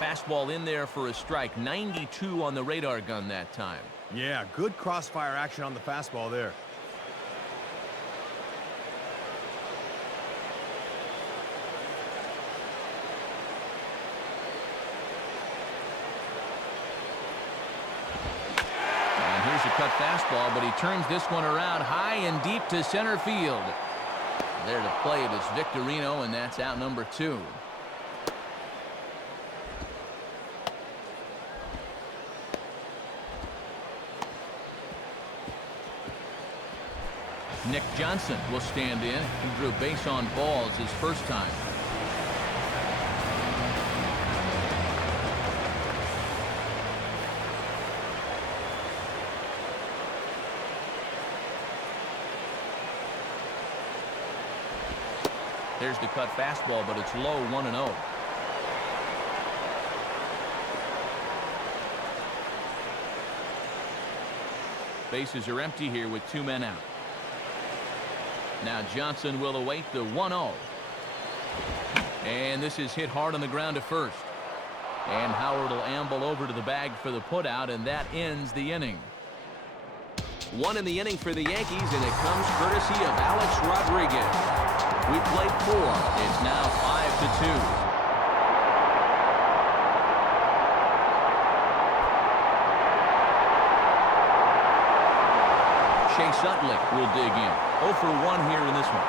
Fastball in there for a strike. 92 on the radar gun that time. Yeah, good crossfire action on the fastball there. Here's a cut fastball, but he turns this one around high and deep to center field. There to play it is Victorino, and that's out number 2. Nick Johnson will stand in. He drew base on balls his first time. There's the cut fastball, but it's low, 1-0. Bases are empty here with 2 men out. Now Johnson will await the 1-0. And this is hit hard on the ground to first. And Howard will amble over to the bag for the putout, and that ends the inning. 1 in the inning for the Yankees, and it comes courtesy of Alex Rodriguez. We played 4. It's now 5-2. Chase Utley will dig in. 0 for 1 here in this one.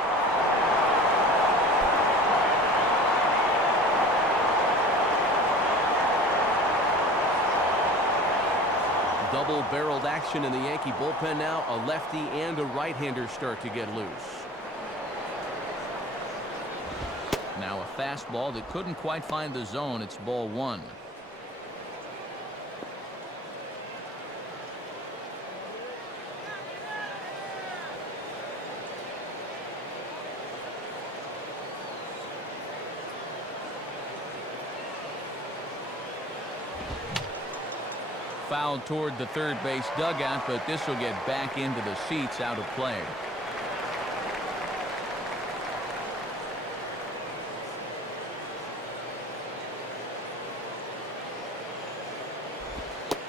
Double-barreled action in the Yankee bullpen now. A lefty and a right-hander start to get loose. Now a fastball that couldn't quite find the zone. It's ball 1. Fouled toward the third base dugout, but this will get back into the seats, out of play.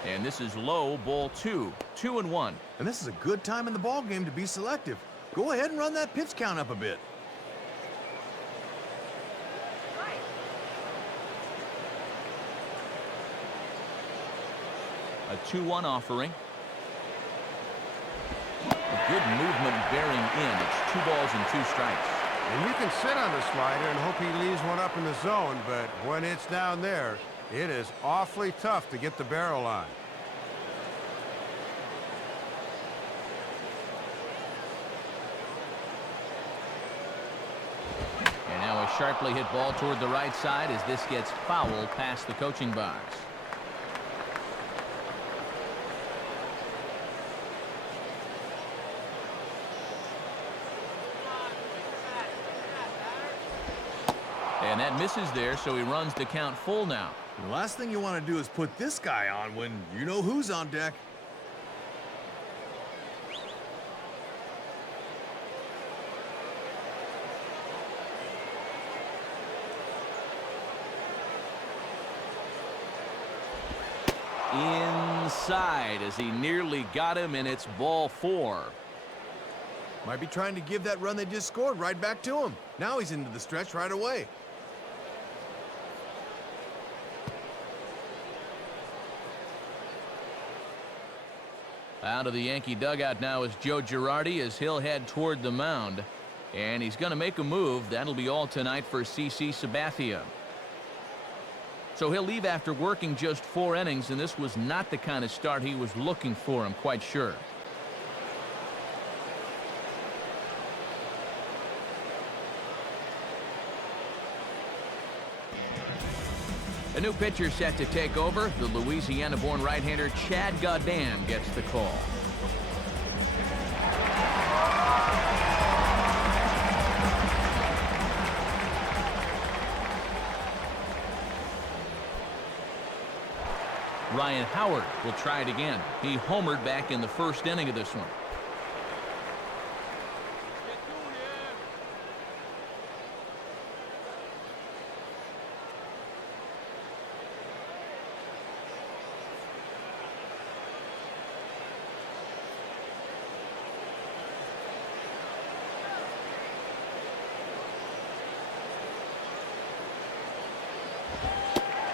And this is low, ball 2, 2-1. And this is a good time in the ball game to be selective. Go ahead and run that pitch count up a bit. A 2-1 offering. A good movement bearing in. It's 2 balls and 2 strikes. And you can sit on the slider and hope he leaves one up in the zone, but when it's down there, it is awfully tough to get the barrel on. And now a sharply hit ball toward the right side as this gets foul past the coaching box. And that misses there, so he runs the count full now. The last thing you want to do is put this guy on when you know who's on deck. Inside as he nearly got him, and it's ball 4. Might be trying to give that run they just scored right back to him. Now he's into the stretch right away. Out of the Yankee dugout now is Joe Girardi as he'll head toward the mound. And he's going to make a move. That'll be all tonight for CC Sabathia. So he'll leave after working just 4 innings, and this was not the kind of start he was looking for, I'm quite sure. A new pitcher set to take over. The Louisiana-born right-hander Chad Gaudin gets the call. Ryan Howard will try it again. He homered back in the first inning of this one.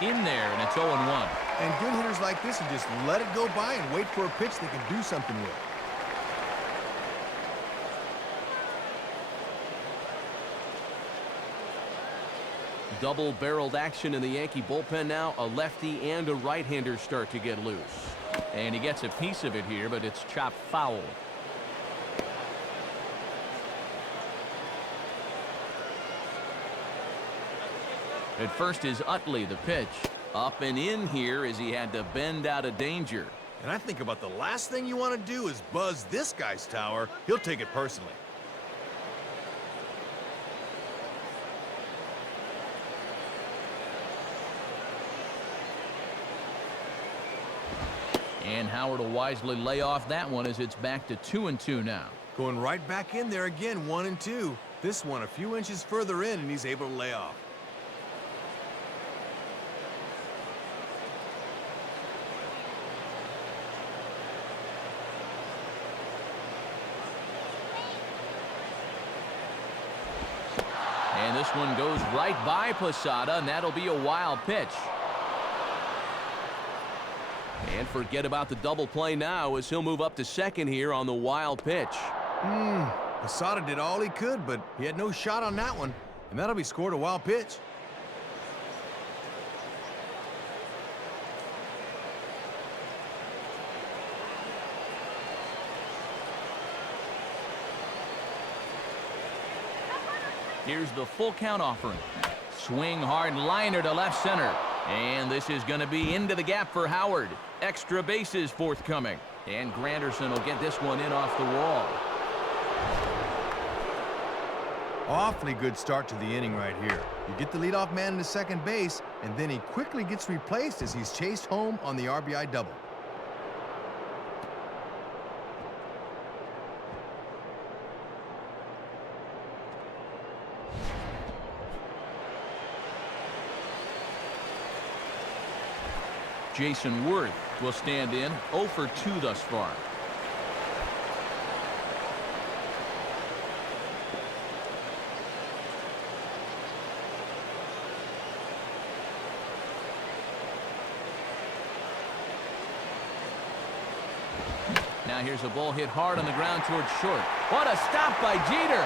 In there, and it's 0-1. And good hitters like this will just let it go by and wait for a pitch they can do something with. Double-barreled action in the Yankee bullpen now. A lefty and a right-hander start to get loose. And he gets a piece of it here, but it's chopped foul. At first is Utley, the pitch. Up and in here as he had to bend out of danger. And I think about the last thing you want to do is buzz this guy's tower. He'll take it personally. And Howard will wisely lay off that one as it's back to 2-2 now. Going right back in there again, 1-2. This one a few inches further in, and he's able to lay off. And this one goes right by Posada, and that'll be a wild pitch. And forget about the double play now as he'll move up to second here on the wild pitch. Posada did all he could, but he had no shot on that one. And that'll be scored a wild pitch. Here's the full count offering. Swing hard liner to left center. And this is going to be into the gap for Howard. Extra bases forthcoming. And Granderson will get this one in off the wall. Awfully good start to the inning right here. You get the leadoff man into second base, and then he quickly gets replaced as he's chased home on the RBI double. Jason Worth will stand in, 0 for 2 thus far. Now here's a ball hit hard on the ground towards short. What a stop by Jeter!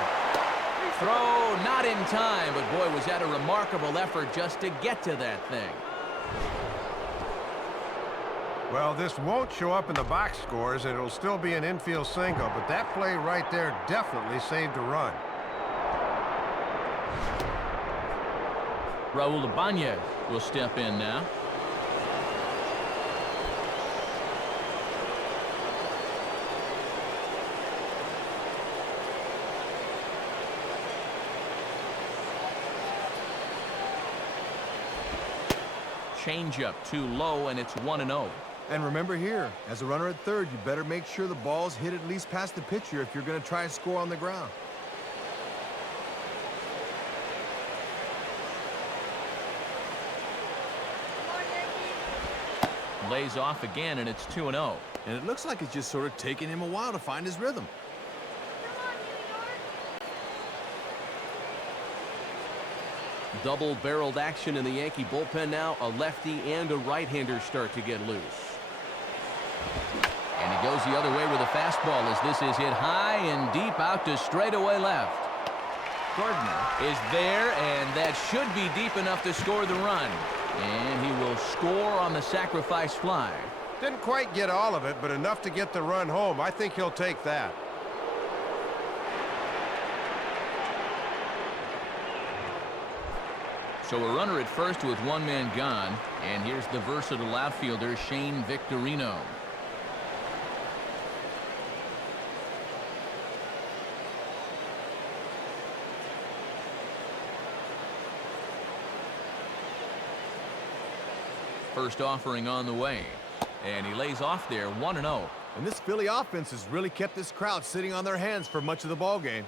Throw not in time, but boy, was that a remarkable effort just to get to that thing. Well, this won't show up in the box scores, and it'll still be an infield single, but that play right there definitely saved a run. Raul Ibanez will step in now. Changeup too low, and it's 1-0. And remember here, as a runner at third, you better make sure the ball's hit at least past the pitcher if you're going to try and score on the ground. Lays off again, and it's 2-0. And it looks like it's just sort of taking him a while to find his rhythm. Double-barreled action in the Yankee bullpen now. A lefty and a right-hander start to get loose. And he goes the other way with a fastball as this is hit high and deep out to straightaway left. Gardner is there, and that should be deep enough to score the run. And he will score on the sacrifice fly. Didn't quite get all of it, but enough to get the run home. I think he'll take that. So a runner at first with one man gone, and here's the versatile outfielder Shane Victorino. First offering on the way, and he lays off there, 1-0. And this Philly offense has really kept this crowd sitting on their hands for much of the ball game.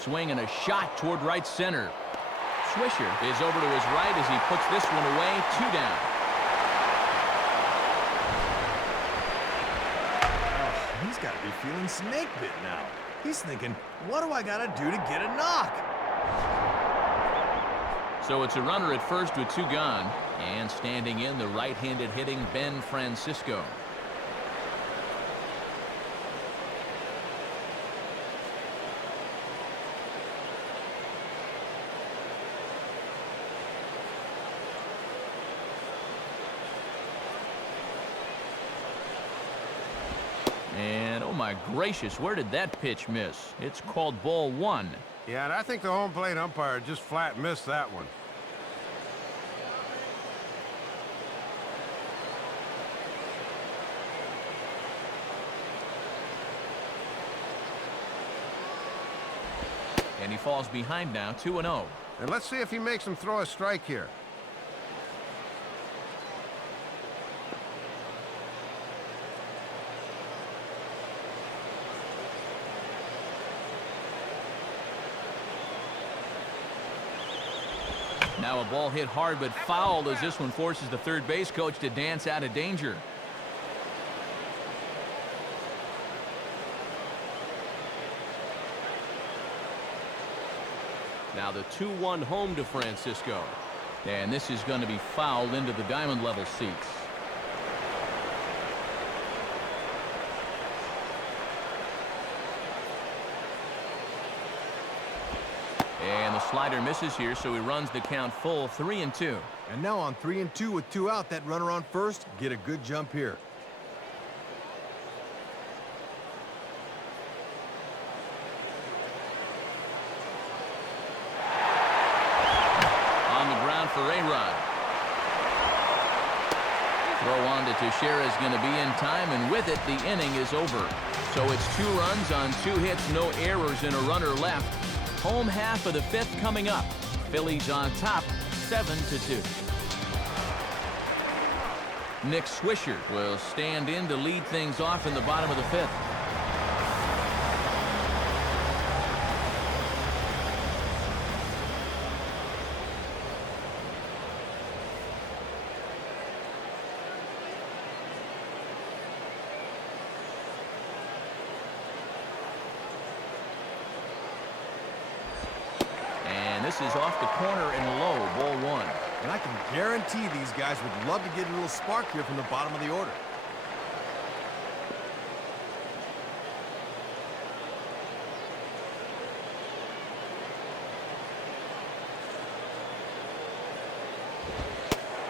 Swing and a shot toward right center. Swisher is over to his right as he puts this one away, 2 down. Oh, he's got to be feeling snake bit now. He's thinking, what do I got to do to get a knock? So it's a runner at first with 2 gone, and standing in the right-handed hitting Ben Francisco. And oh my gracious, where did that pitch miss? It's called ball one. Yeah, and I think the home plate umpire just flat missed that one. And he falls behind now, 2-0. And let's see if he makes him throw a strike here. Now a ball hit hard but fouled as this one forces the third base coach to dance out of danger. Now the 2-1 home to Francisco. And this is going to be fouled into the diamond level seats. And the slider misses here, so he runs the count full, 3-2. And now on 3-2 with 2 out, that runner on first, get a good jump here. On the ground for A-Rod. Throw on to Teixeira is going to be in time, and with it, the inning is over. So it's 2 runs on 2 hits, no errors, and a runner left. Home half of the 5th coming up. Phillies on top, 7-2. Nick Swisher will stand in to lead things off in the bottom of the 5th. This is off the corner and low, ball 1. And I can guarantee these guys would love to get a little spark here from the bottom of the order.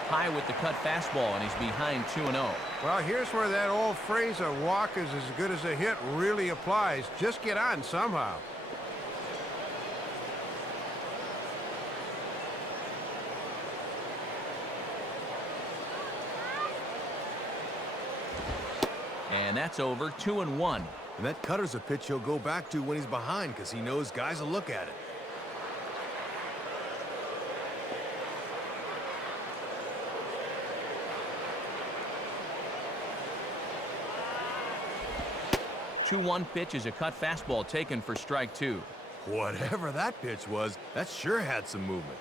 High with the cut fastball, and he's behind 2-0. Well, here's where that old phrase, a walk is as good as a hit, really applies. Just get on somehow. And that's over, 2-1. And that cutter's a pitch he'll go back to when he's behind because he knows guys will look at it. Two-one pitch is a cut fastball taken for strike 2. Whatever that pitch was, that sure had some movement.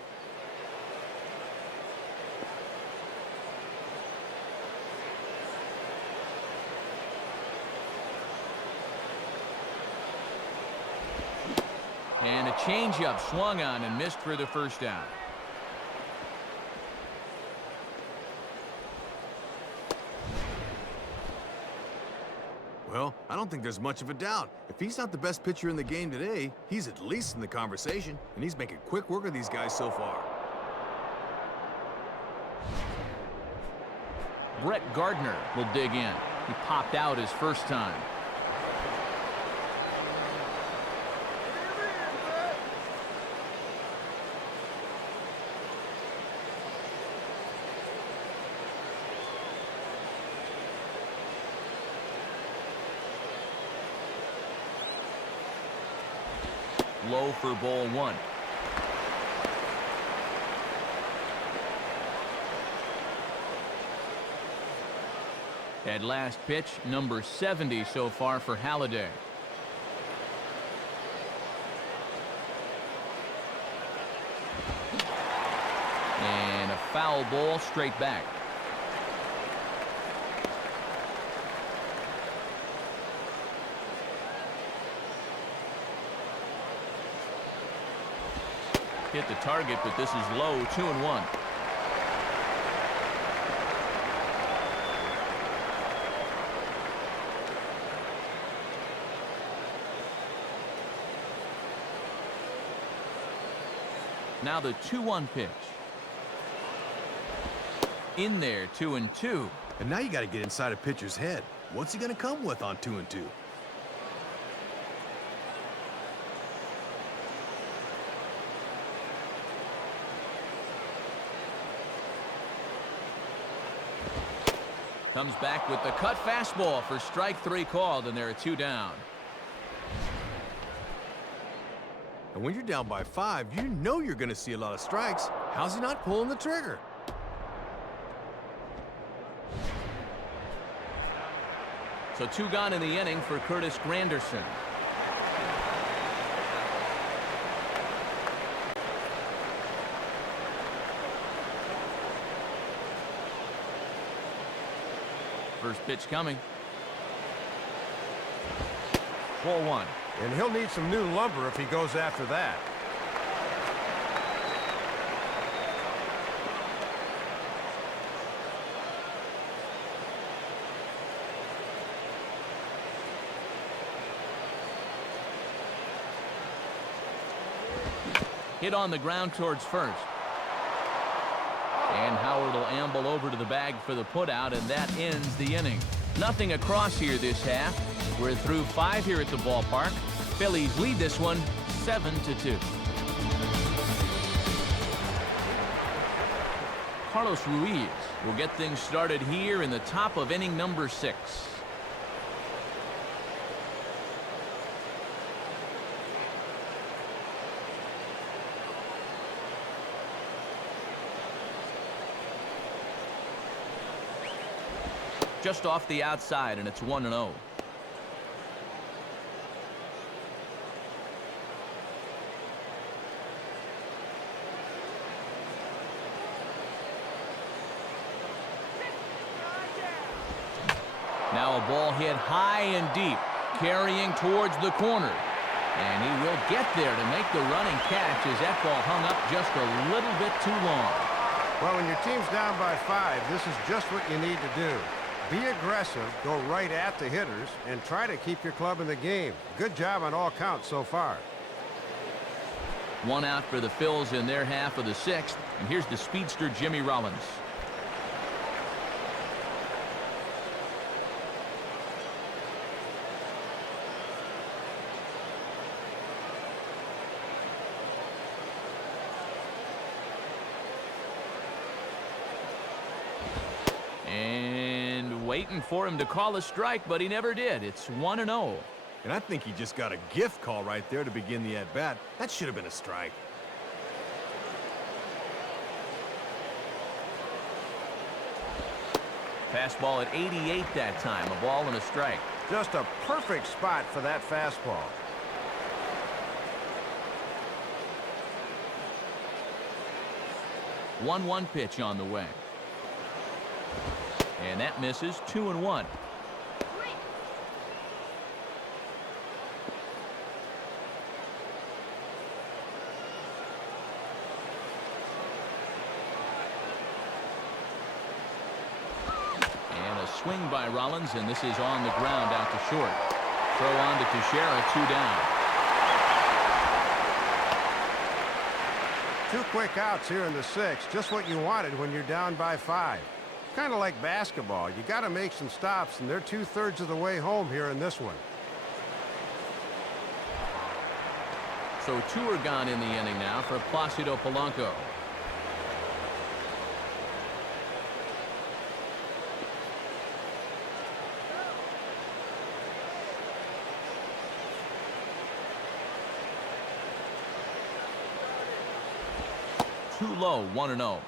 And a changeup swung on and missed for the first down. Well, I don't think there's much of a doubt. If he's not the best pitcher in the game today, he's at least in the conversation, and he's making quick work of these guys so far. Brett Gardner will dig in. He popped out his first time. Low for ball 1. At last pitch, number 70 so far for Halladay. And a foul ball straight back. Hit the target, but this is low, 2-1. Now the 2-1 pitch. In there, 2-2. And now you got to get inside a pitcher's head. What's he going to come with on 2-2? Comes back with the cut fastball for strike 3 called, and there are 2 down. And when you're down by 5, you know you're going to see a lot of strikes. How's he not pulling the trigger? So 2 gone in the inning for Curtis Granderson. First pitch coming. Ball 1. And he'll need some new lumber if he goes after that. Hit on the ground towards first. And Howard will amble over to the bag for the putout, and that ends the inning. Nothing across here this half. We're through 5 here at the ballpark. Phillies lead this one 7-2. Carlos Ruiz will get things started here in the top of inning number 6. Just off the outside, and it's 1-0. Now a ball hit high and deep, carrying towards the corner. And he will get there to make the running catch as that ball hung up just a little bit too long. Well, when your team's down by 5, this is just what you need to do. Be aggressive, go right at the hitters, and try to keep your club in the game. Good job on all counts so far. 1 out for the Phils in their half of the 6th. And here's the speedster, Jimmy Rollins. And waiting for him to call a strike, but he never did. It's 1-0. And I think he just got a gift call right there to begin the at-bat. That should have been a strike. Fastball at 88 that time. A ball and a strike. Just a perfect spot for that fastball. One pitch on the way. And that misses. 2-1. And a swing by Rollins, and this is on the ground out to short. Throw on to Teixeira, 2 down. 2 quick outs here in the 6th. Just what you wanted when you're down by 5. Kind of like basketball. You got to make some stops, and they're 2/3 of the way home here in this one. So 2 are gone in the inning now for Placido Polanco. Too low, 1-0.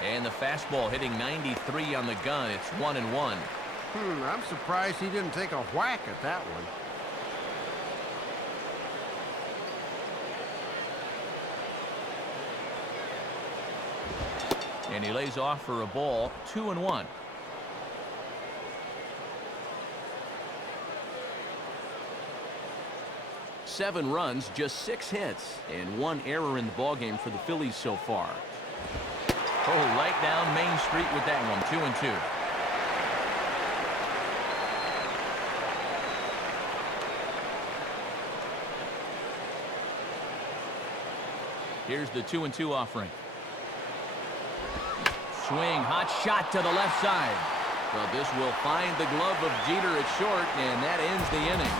And the fastball hitting 93 on the gun. It's 1-1. I'm surprised he didn't take a whack at that one. And he lays off for a ball. 2-1. Seven runs, just 6 hits, and 1 error in the ballgame for the Phillies so far. Oh, right down Main Street with that one. 2-2. Here's the 2-2 offering. Swing, hot shot to the left side. But this will find the glove of Jeter at short, and that ends the inning.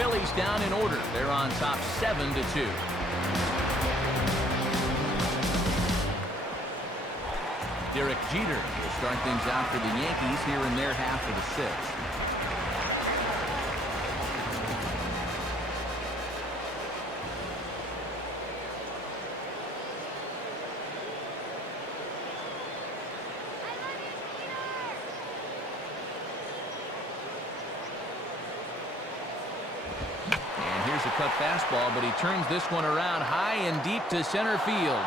Phillies down in order. They're on top 7-2. Derek Jeter will start things out for the Yankees here in their half of the sixth. A cut fastball, but he turns this one around high and deep to center field.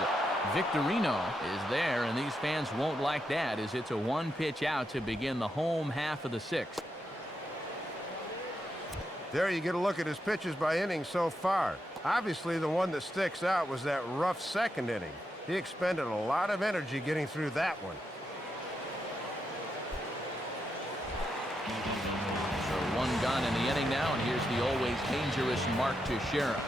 Victorino is there, and these fans won't like that as it's a one-pitch out to begin the home half of the sixth. There you get a look at his pitches by inning so far. Obviously, the one that sticks out was that rough second inning. He expended a lot of energy getting through that one. One gone in the inning now, and here's the always dangerous Mark Teixeira.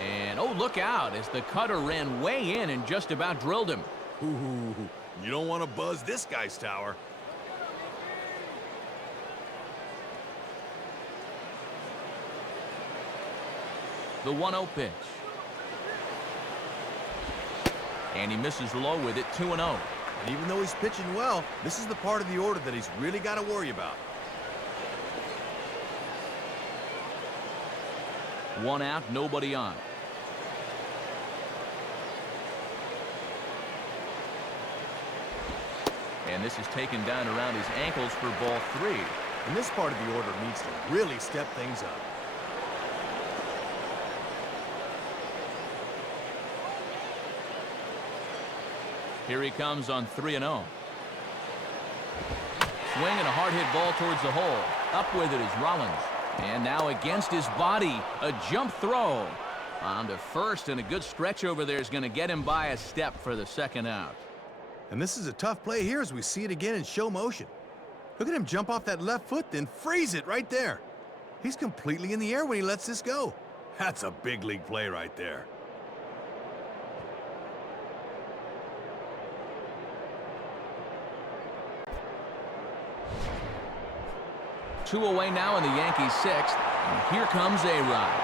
And, oh, look out, as the cutter ran way in and just about drilled him. Ooh, you don't want to buzz this guy's tower. The 1-0 pitch. And he misses low with it, 2-0. And even though he's pitching well, this is the part of the order that he's really got to worry about. One out, nobody on. And this is taken down around his ankles for ball 3. And this part of the order needs to really step things up. Here he comes on 3-0. Swing and a hard hit ball towards the hole. Up with it is Rollins. And now against his body, a jump throw. On to first, and a good stretch over there is going to get him by a step for the second out. And this is a tough play here as we see it again in show motion. Look at him jump off that left foot, then freeze it right there. He's completely in the air when he lets this go. That's a big league play right there. Two away now in the Yankees' sixth, and here comes A-Rod.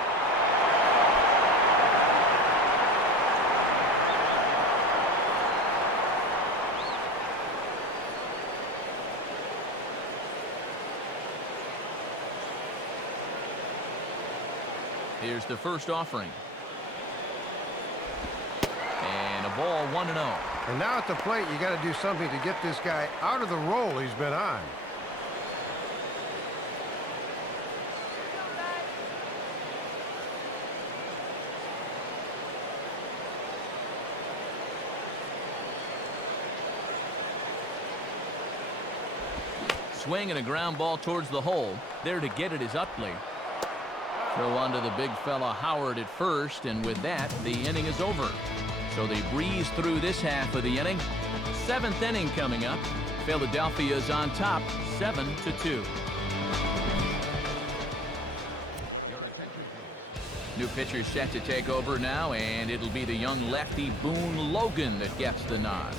Here's the first offering. And a ball, 1-0. And now at the plate, you got to do something to get this guy out of the role he's been on. Swing and a ground ball towards the hole. There to get it is Utley. Throw onto the big fella Howard at first, and with that, the inning is over. So they breeze through this half of the inning. Seventh inning coming up. Philadelphia's on top, 7-2. New pitcher set to take over now, and it'll be the young lefty Boone Logan that gets the nod.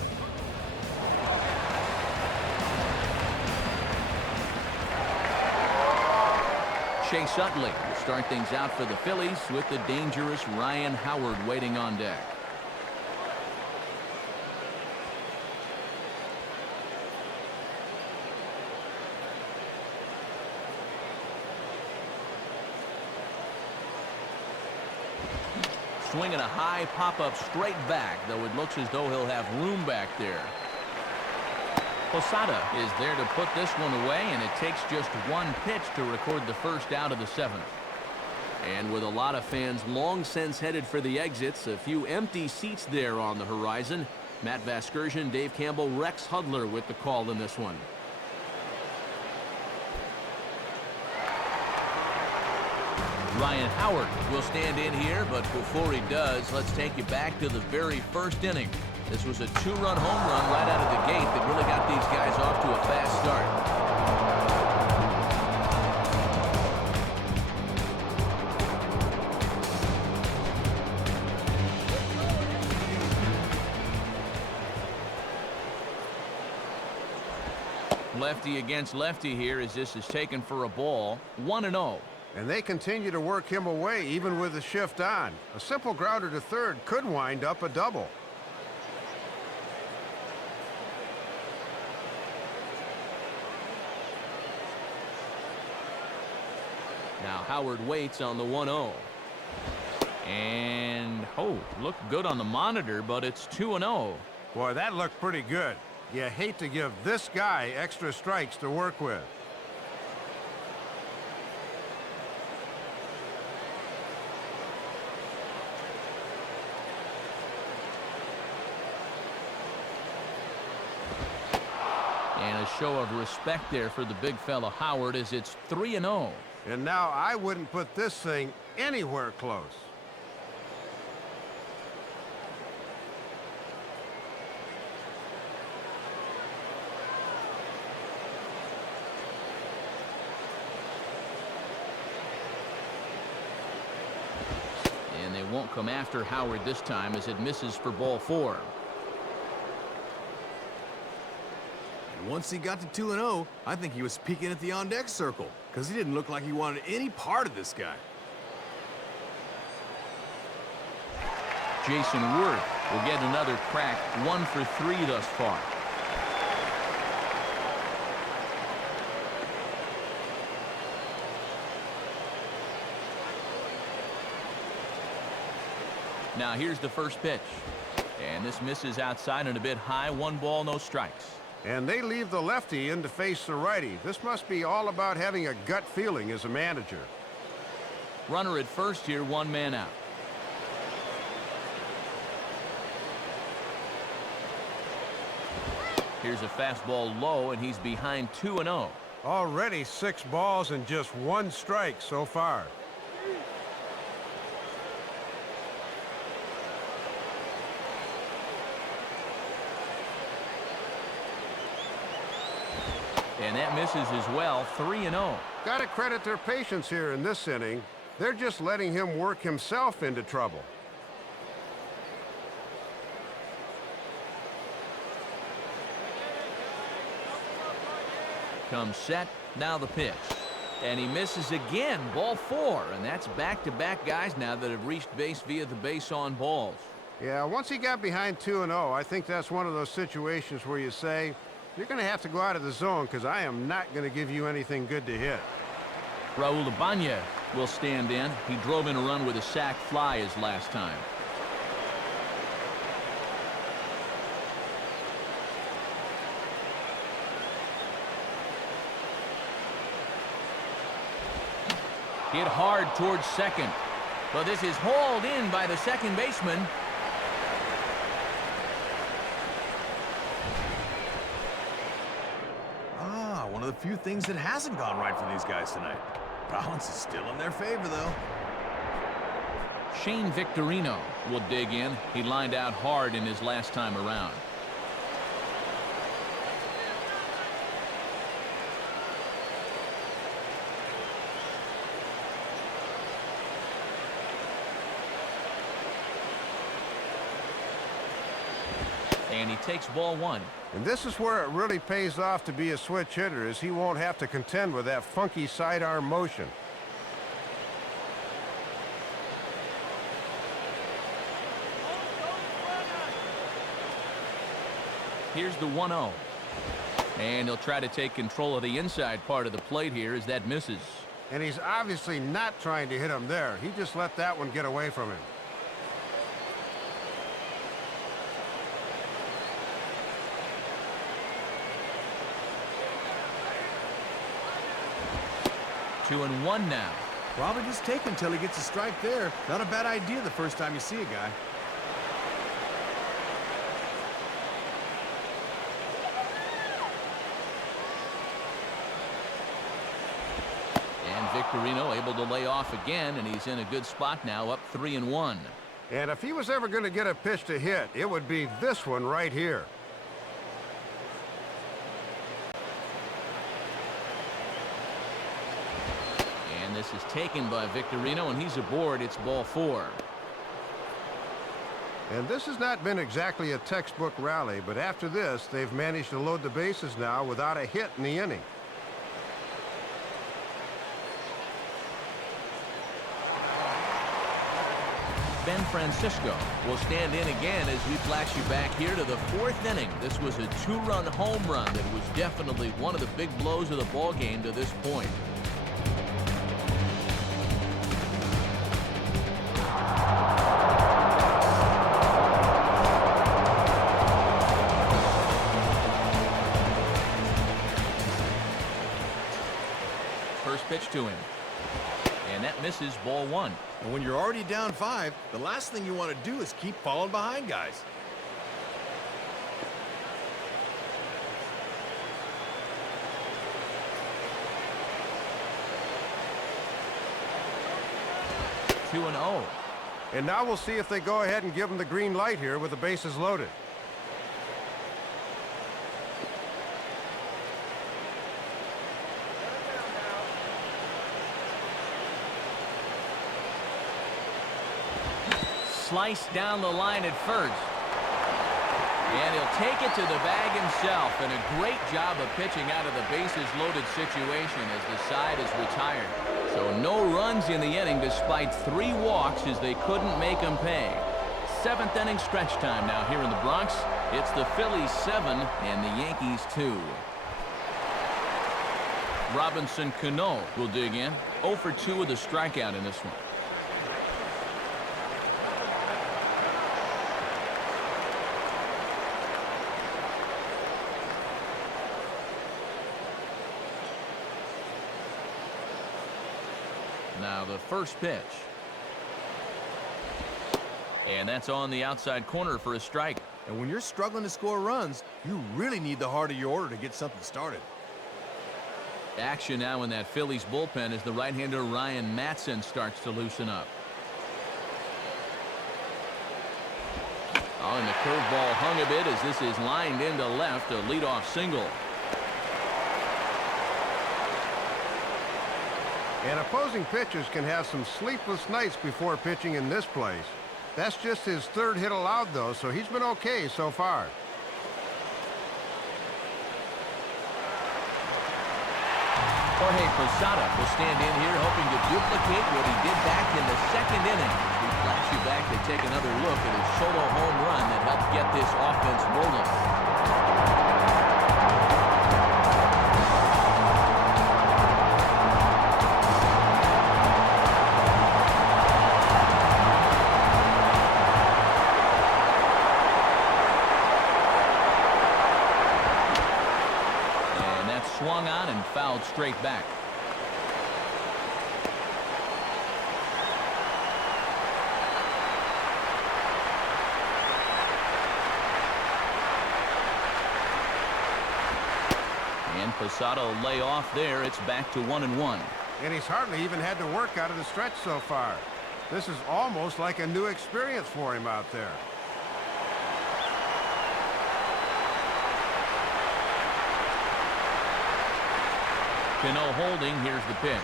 Chase Utley will start things out for the Phillies with the dangerous Ryan Howard waiting on deck. Swinging a high pop-up straight back, though it looks as though he'll have room back there. Posada is there to put this one away, and it takes just one pitch to record the first out of the seventh. And with a lot of fans long since headed for the exits, a few empty seats there on the horizon. Matt Vasgersian, Dave Campbell, Rex Hudler with the call in this one. Ryan Howard will stand in here, but before he does, let's take you back to the very first inning. This was a two-run home run right out of the gate that really got these guys off to a fast start. Lefty against lefty here as this is taken for a ball. 1-0. And they continue to work him away even with the shift on. A simple grounder to third could wind up a double. Now Howard waits on the 1-0. And, looked good on the monitor, but it's 2-0. Boy, that looked pretty good. You hate to give this guy extra strikes to work with. And a show of respect there for the big fella Howard as it's 3-0. And now I wouldn't put this thing anywhere close. And they won't come after Howard this time as it misses for ball 4. Once he got to 2-0, I think he was peeking at the on-deck circle because he didn't look like he wanted any part of this guy. Jason Worth will get another crack, 1 for 3 thus far. Now here's the first pitch. And this misses outside and a bit high. 1 ball, no strikes. And they leave the lefty in to face the righty. This must be all about having a gut feeling as a manager. Runner at first here, 1 man out. Here's a fastball low, and he's behind 2-0. Already 6 balls and just 1 strike so far. And that misses as well, 3-0. Got to credit their patience here in this inning. They're just letting him work himself into trouble. Comes set, now the pitch. And he misses again, ball 4. And that's back-to-back guys now that have reached base via the base on balls. Yeah, once he got behind 2-0, I think that's one of those situations where you say, you're going to have to go out of the zone because I am not going to give you anything good to hit. Raul Ibanez will stand in. He drove in a run with a sac fly his last time. Hit hard towards second. But this is hauled in by the second baseman. One of the few things that hasn't gone right for these guys tonight. Balance is still in their favor, though. Shane Victorino will dig in. He lined out hard in his last time around. And he takes ball 1. And this is where it really pays off to be a switch hitter, as he won't have to contend with that funky sidearm motion. Here's the 1-0. And he'll try to take control of the inside part of the plate here as that misses. And he's obviously not trying to hit him there. He just let that one get away from him. Two and 1 now. Probably just take until he gets a strike there. Not a bad idea the first time you see a guy. And Victorino able to lay off again, and he's in a good spot now, up 3-1. And if he was ever going to get a pitch to hit, it would be this one right here. And this is taken by Victorino, and he's aboard. It's ball 4. And this has not been exactly a textbook rally, but after this, they've managed to load the bases now without a hit in the inning. Ben Francisco will stand in again as we flash you back here to the 4th inning. This was a 2-run home run that was definitely one of the big blows of the ball game to this point. First pitch to him. And that misses, ball 1. And when you're already down 5, the last thing you want to do is keep falling behind guys. Two and 0. And now we'll see if they go ahead and give him the green light here with the bases loaded. Slice down the line at first. And he'll take it to the bag himself. And a great job of pitching out of the bases loaded situation as the side is retired. So no runs in the inning despite 3 walks as they couldn't make them pay. 7th inning stretch time now here in the Bronx. It's the Phillies 7 and the Yankees 2. Robinson Cano will dig in. 0 for 2 with a strikeout in this one. Now the first pitch. And that's on the outside corner for a strike. And when you're struggling to score runs, you really need the heart of your order to get something started. Action now in that Phillies bullpen as the right-hander Ryan Matson starts to loosen up. Oh, and the curveball hung a bit as this is lined into left, a leadoff single. And opposing pitchers can have some sleepless nights before pitching in this place. That's just his 3rd hit allowed, though, so he's been okay so far. Jorge Posada will stand in here hoping to duplicate what he did back in the 2nd inning. We flash you back to take another look at his solo home run that helped get this offense rolling. Swung on and fouled straight back. And Posada will lay off there. It's back to 1-1. And he's hardly even had to work out of the stretch so far. This is almost like a new experience for him out there. Cano holding. Here's the pitch.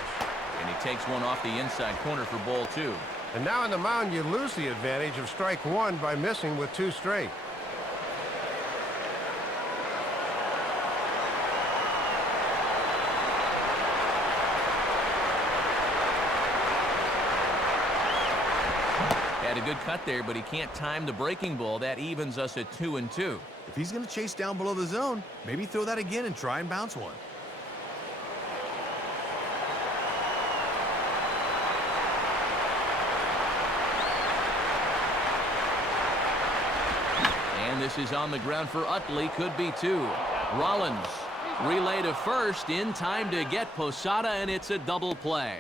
And he takes one off the inside corner for ball 2. And now on the mound, you lose the advantage of strike 1 by missing with 2 straight. Had a good cut there, but he can't time the breaking ball. That evens us at 2-2. If he's going to chase down below the zone, maybe throw that again and try and bounce one. This is on the ground for Utley. Could be 2. Rollins relay to first in time to get Posada, and it's a double play.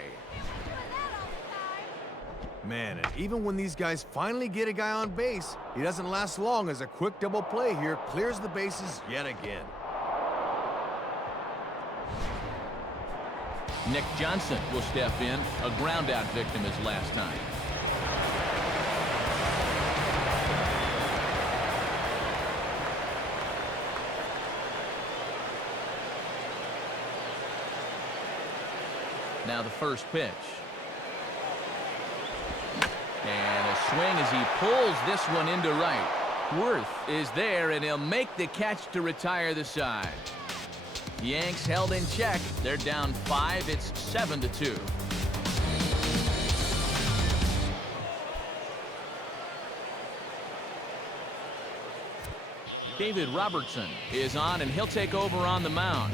Man, and even when these guys finally get a guy on base, he doesn't last long as a quick double play here clears the bases yet again. Nick Johnson will step in, a ground-out victim his last time. Now the first pitch. And a swing as he pulls this one into right. Worth is there, and he'll make the catch to retire the side. Yanks held in check. They're down 5. It's 7-2. David Robertson is on, and he'll take over on the mound.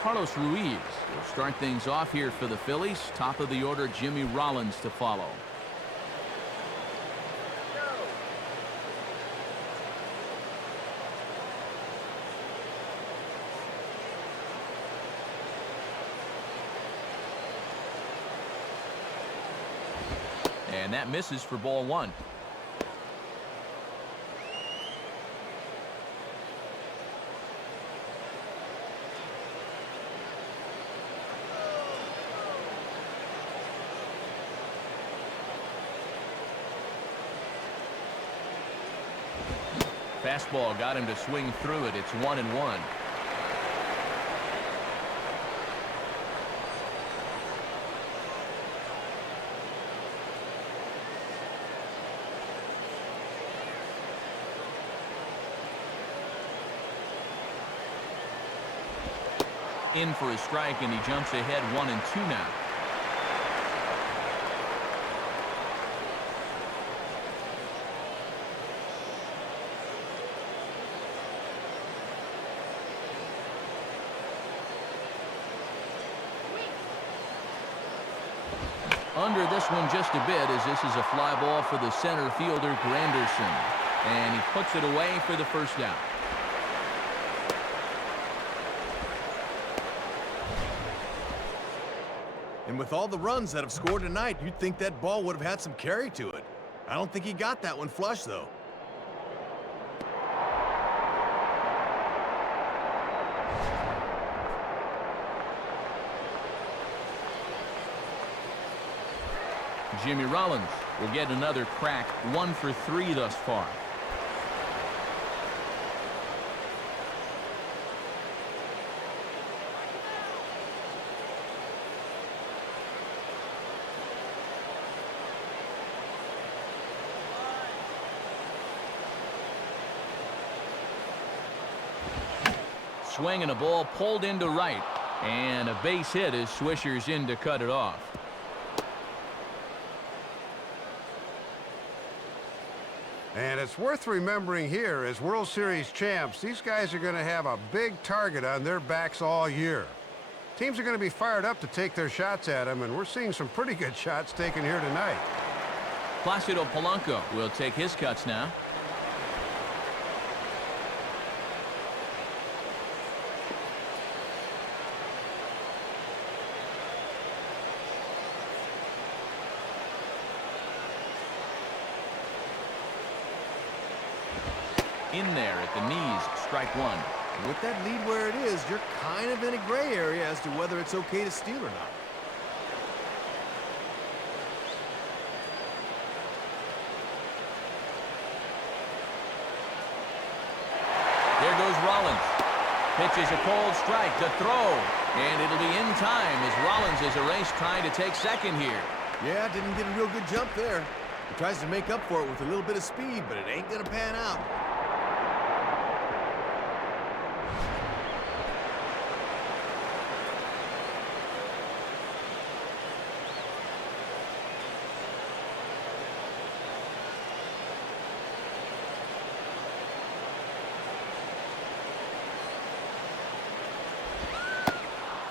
Carlos Ruiz will start things off here for the Phillies. Top of the order, Jimmy Rollins to follow. And that misses for ball 1. Fastball got him to swing through it. It's 1-1. In for a strike, and he jumps ahead 1-2 now. Under this one just a bit, as this is a fly ball for the center fielder, Granderson. And he puts it away for the first out. And with all the runs that have scored tonight, you'd think that ball would have had some carry to it. I don't think he got that one flush, though. Jimmy Rollins will get another crack, 1 for 3 thus far. Swing and a ball pulled into right, and a base hit as Swisher's in to cut it off. And it's worth remembering here, as World Series champs, these guys are going to have a big target on their backs all year. Teams are going to be fired up to take their shots at them, and we're seeing some pretty good shots taken here tonight. Placido Polanco will take his cuts now. In there at the knees, strike 1. And with that lead where it is, you're kind of in a gray area as to whether it's okay to steal or not. There goes Rollins. Pitches a cold strike to throw. And it'll be in time as Rollins is erased trying to take second here. Yeah, didn't get a real good jump there. He tries to make up for it with a little bit of speed, but it ain't gonna pan out.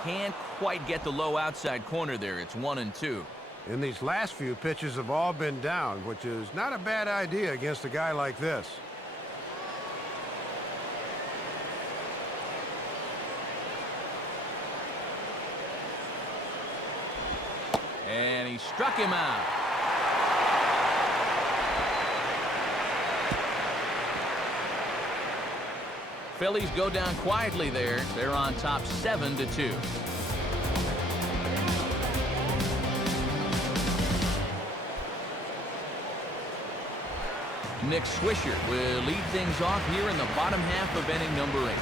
Can't quite get the low outside corner there. It's 1-2. And these last few pitches have all been down, which is not a bad idea against a guy like this. And he struck him out. Phillies go down quietly there. They're on top 7-2. Nick Swisher will lead things off here in the bottom half of inning number 8.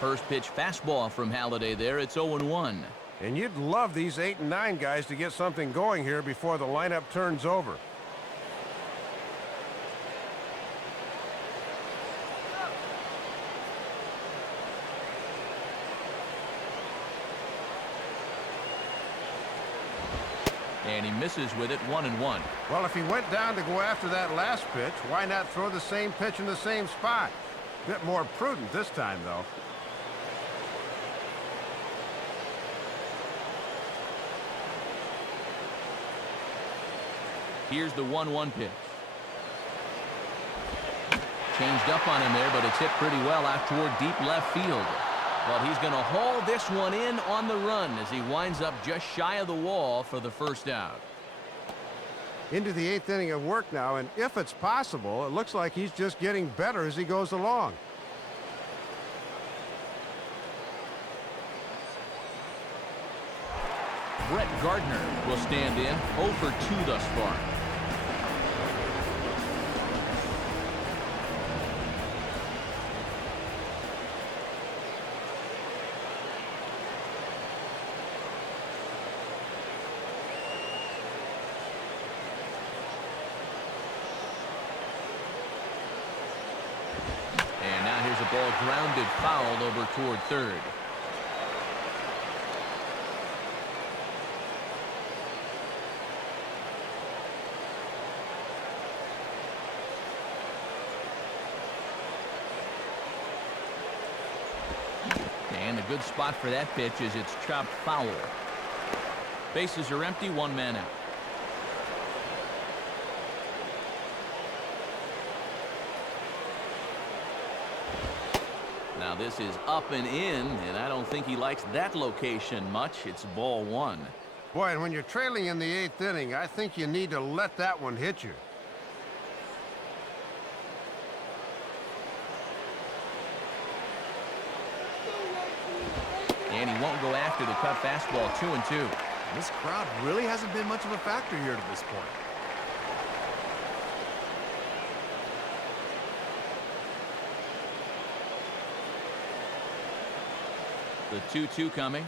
First pitch fastball from Halladay there. It's 0-1. And you'd love these 8 and 9 guys to get something going here before the lineup turns over. And he misses with it, 1-1. Well, if he went down to go after that last pitch, why not throw the same pitch in the same spot? Bit more prudent this time, though. Here's the 1-1 pitch. Changed up on him there, but it's hit pretty well out toward deep left field. But he's going to haul this one in on the run as he winds up just shy of the wall for the first out. Into the 8th inning of work now, and if it's possible, it looks like he's just getting better as he goes along. Brett Gardner will stand in, 0 for 2 thus far. And now here's a ball grounded foul over toward third. And a good spot for that pitch is it's chopped foul. Bases are empty, 1 man out. Now this is up and in, and I don't think he likes that location much. It's ball 1. Boy, and when you're trailing in the 8th inning, I think you need to let that one hit you. And he won't go after the cut fastball, 2-2. This crowd really hasn't been much of a factor here to this point. The 2-2 coming.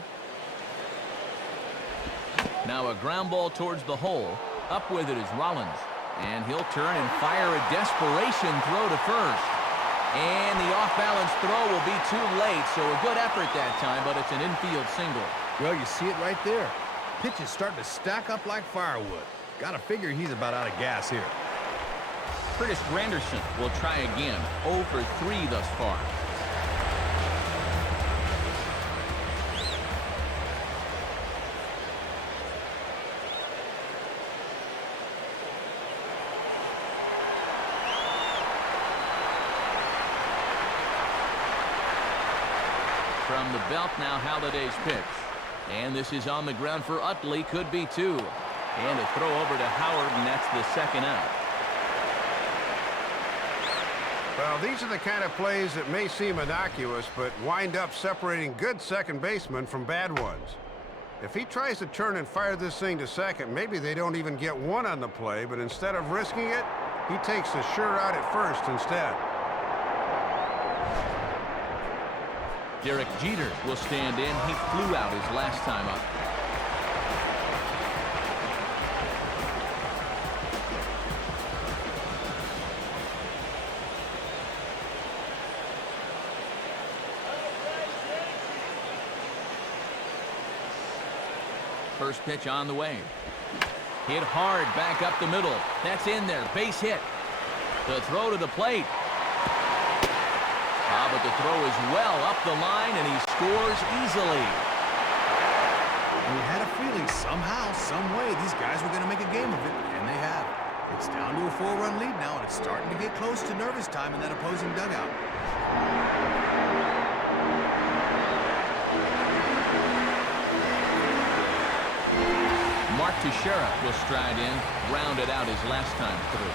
Now a ground ball towards the hole. Up with it is Rollins. And he'll turn and fire a desperation throw to first. And the off-balance throw will be too late, so a good effort that time, but it's an infield single. Well, you see it right there. Pitch is starting to stack up like firewood. Gotta figure he's about out of gas here. Curtis Granderson will try again. 0 for 3 thus far. From the belt now, Halladay's pitch. And this is on the ground for Utley. Could be 2. And a throw over to Howard, and that's the second out. Well, these are the kind of plays that may seem innocuous, but wind up separating good second basemen from bad ones. If he tries to turn and fire this thing to second, maybe they don't even get one on the play, but instead of risking it, he takes the sure out at first instead. Derek Jeter will stand in. He flew out his last time up. First pitch on the way. Hit hard back up the middle. That's in there. Base hit. The throw to the plate. But the throw is well up the line, and he scores easily. We had a feeling somehow, some way, these guys were going to make a game of it, and they have. It's down to a 4-run lead now, and it's starting to get close to nervous time in that opposing dugout. Mark Teixeira will stride in, rounded out his last time through.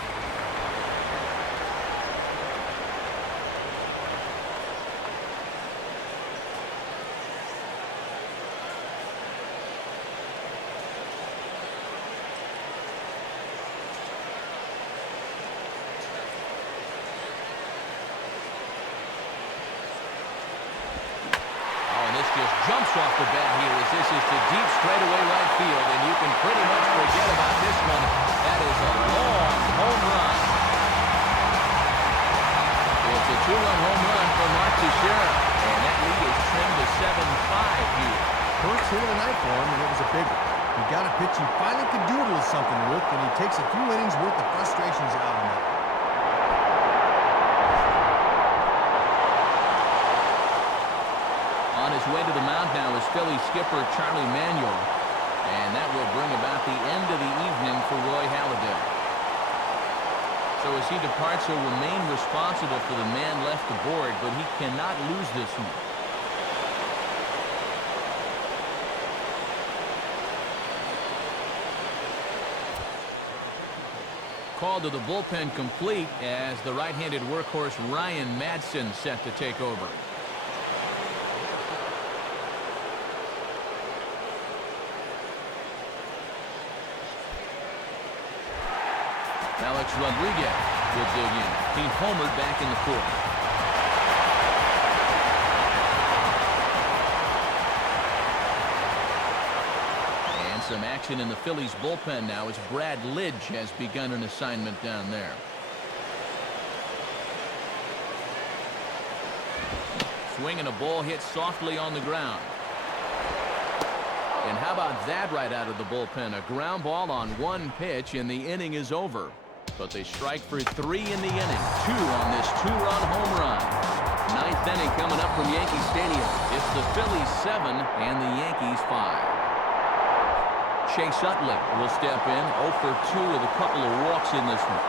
Jumps off the bat here as this is to deep straightaway right field, and you can pretty much forget about this one. That is a long home run. It's a two-run home run for Mark Teixeira, and that lead is trimmed to 7-5 here. First hit of the night for him, and it was a big one. He got a pitch he finally could do a little something with, and he takes a few innings worth of frustrations out on that. On his way to the mound now is Phillies skipper Charlie Manuel, and that will bring about the end of the evening for Roy Halladay. So as he departs, he'll remain responsible for the man left aboard, but he cannot lose this one. Call to the bullpen complete as the right-handed workhorse Ryan Madsen set to take over. Alex Rodriguez will dig in. He homered back in the fourth. And some action in the Phillies bullpen now as Brad Lidge has begun an assignment down there. Swinging a ball hit softly on the ground. And how about that right out of the bullpen? A ground ball on one pitch, and the inning is over. But they strike for 3 in the inning. 2 on this 2-run home run. 9th inning coming up from Yankee Stadium. It's the Phillies 7 and the Yankees 5. Chase Utley will step in. 0 for 2 with a couple of walks in this one.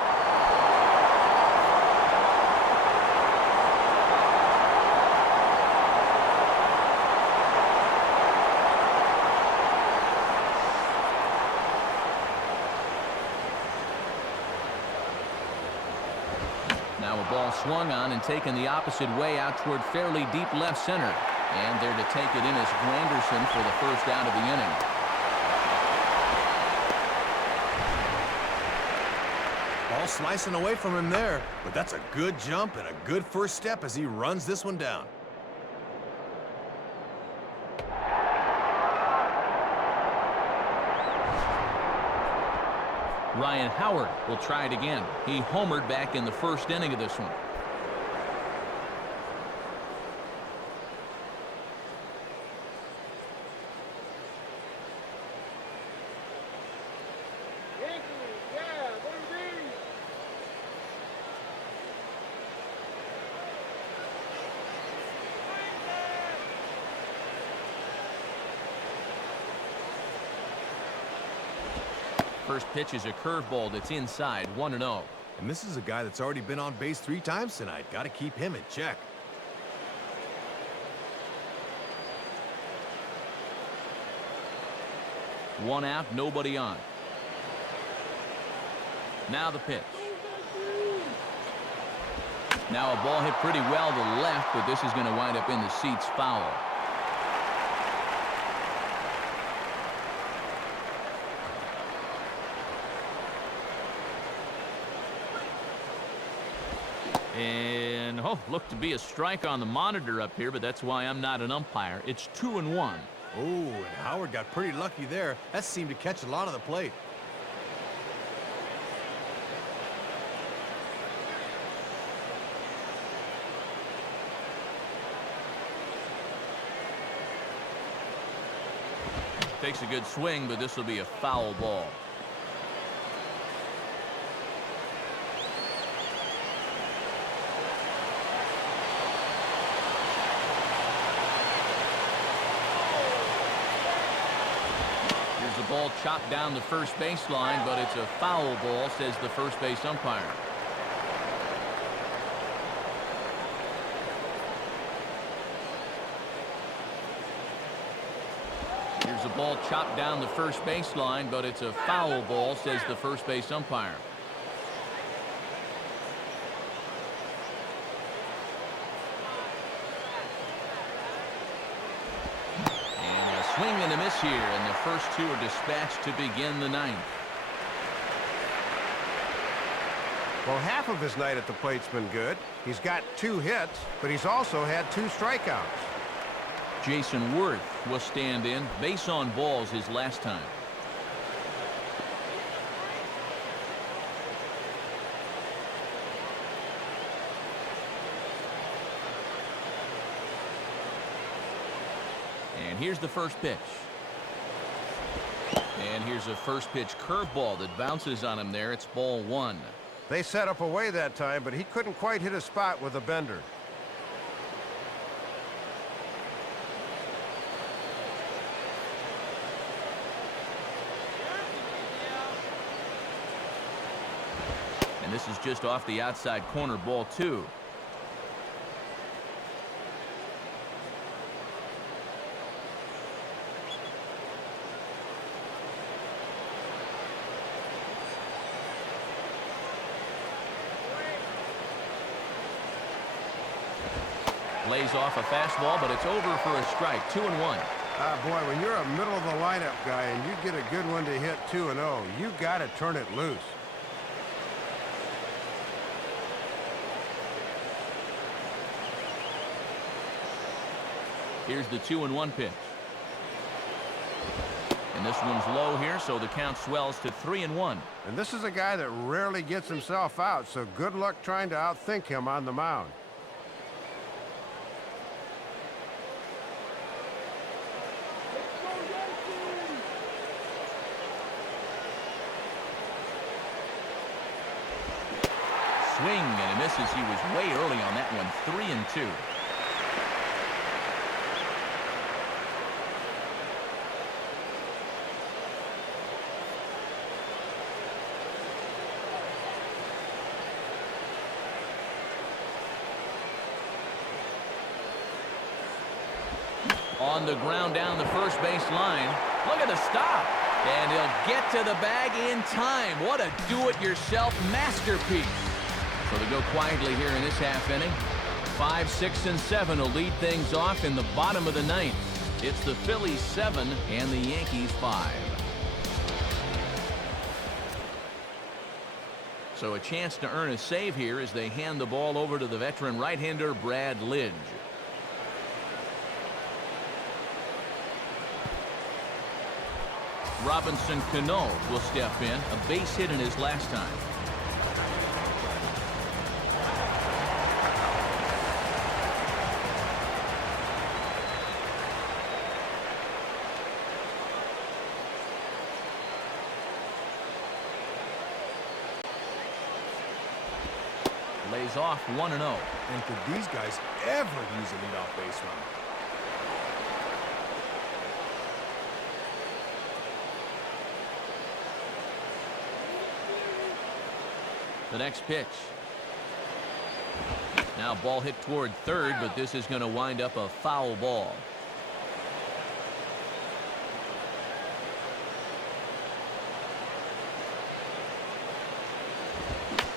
Now a ball swung on and taken the opposite way out toward fairly deep left center. And there to take it in is Granderson for the first out of the inning. Ball slicing away from him there, but that's a good jump and a good first step as he runs this one down. Ryan Howard will try it again. He homered back in the first inning of this one. First pitch is a curveball that's inside, 1-0. And this is a guy that's already been on base 3 times tonight. Got to keep him in check. One out, nobody on. Now the pitch. Now a ball hit pretty well to the left, but this is going to wind up in the seats foul. And, looked to be a strike on the monitor up here, but that's why I'm not an umpire. It's 2-1. Oh, and Howard got pretty lucky there. That seemed to catch a lot of the plate. Takes a good swing, but this will be a foul ball. The ball chopped down the first baseline, but it's a foul ball, says the first base umpire. Here's Here's a ball chopped down the first baseline, but it's a foul ball, says the first base umpire. And a swing and a miss here, and the first two are dispatched to begin the ninth. Well, half of his night at the plate's been good. He's got 2 hits, but he's also had 2 strikeouts. Jason Worth will stand in. Base on balls his last time. And here's the first pitch. And here's a first pitch curveball that bounces on him there. It's ball 1. They set up away that time, but he couldn't quite hit a spot with a bender. And this is just off the outside corner, ball 2. Lays off a fastball, but it's over for a strike. 2-1. Boy, when you're a middle of the lineup guy and you get a good one to hit 2-0, you got to turn it loose. Here's the 2-1 pitch. And this one's low here, so the count swells to 3-1. And this is a guy that rarely gets himself out, so good luck trying to outthink him on the mound. Swing and a misses. He was way early on that one. 3-2. On the ground down the first base line. Look at the stop. And he'll get to the bag in time. What a do-it-yourself masterpiece. So they go quietly here in this half inning. 5, 6, and 7 will lead things off in the bottom of the ninth. It's the Phillies 7 and the Yankees 5. So a chance to earn a save here as they hand the ball over to the veteran right-hander Brad Lidge. Robinson Cano will step in, a base hit in his last time. Lays off 1-0. And could these guys ever use a leadoff base runner? The next pitch. Now ball hit toward third, but this is going to wind up a foul ball.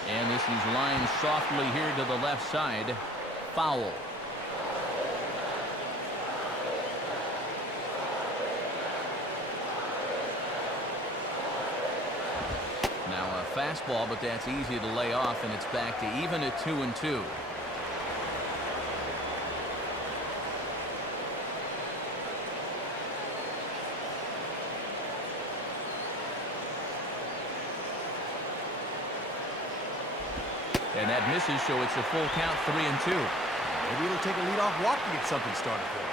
And this is lined softly here to the left side. Foul. Now a fastball, but that's easy to lay off, and it's back to even at 2-2. And that misses, so it's a full count, 3-2. Maybe it'll take a leadoff walk to get something started for him.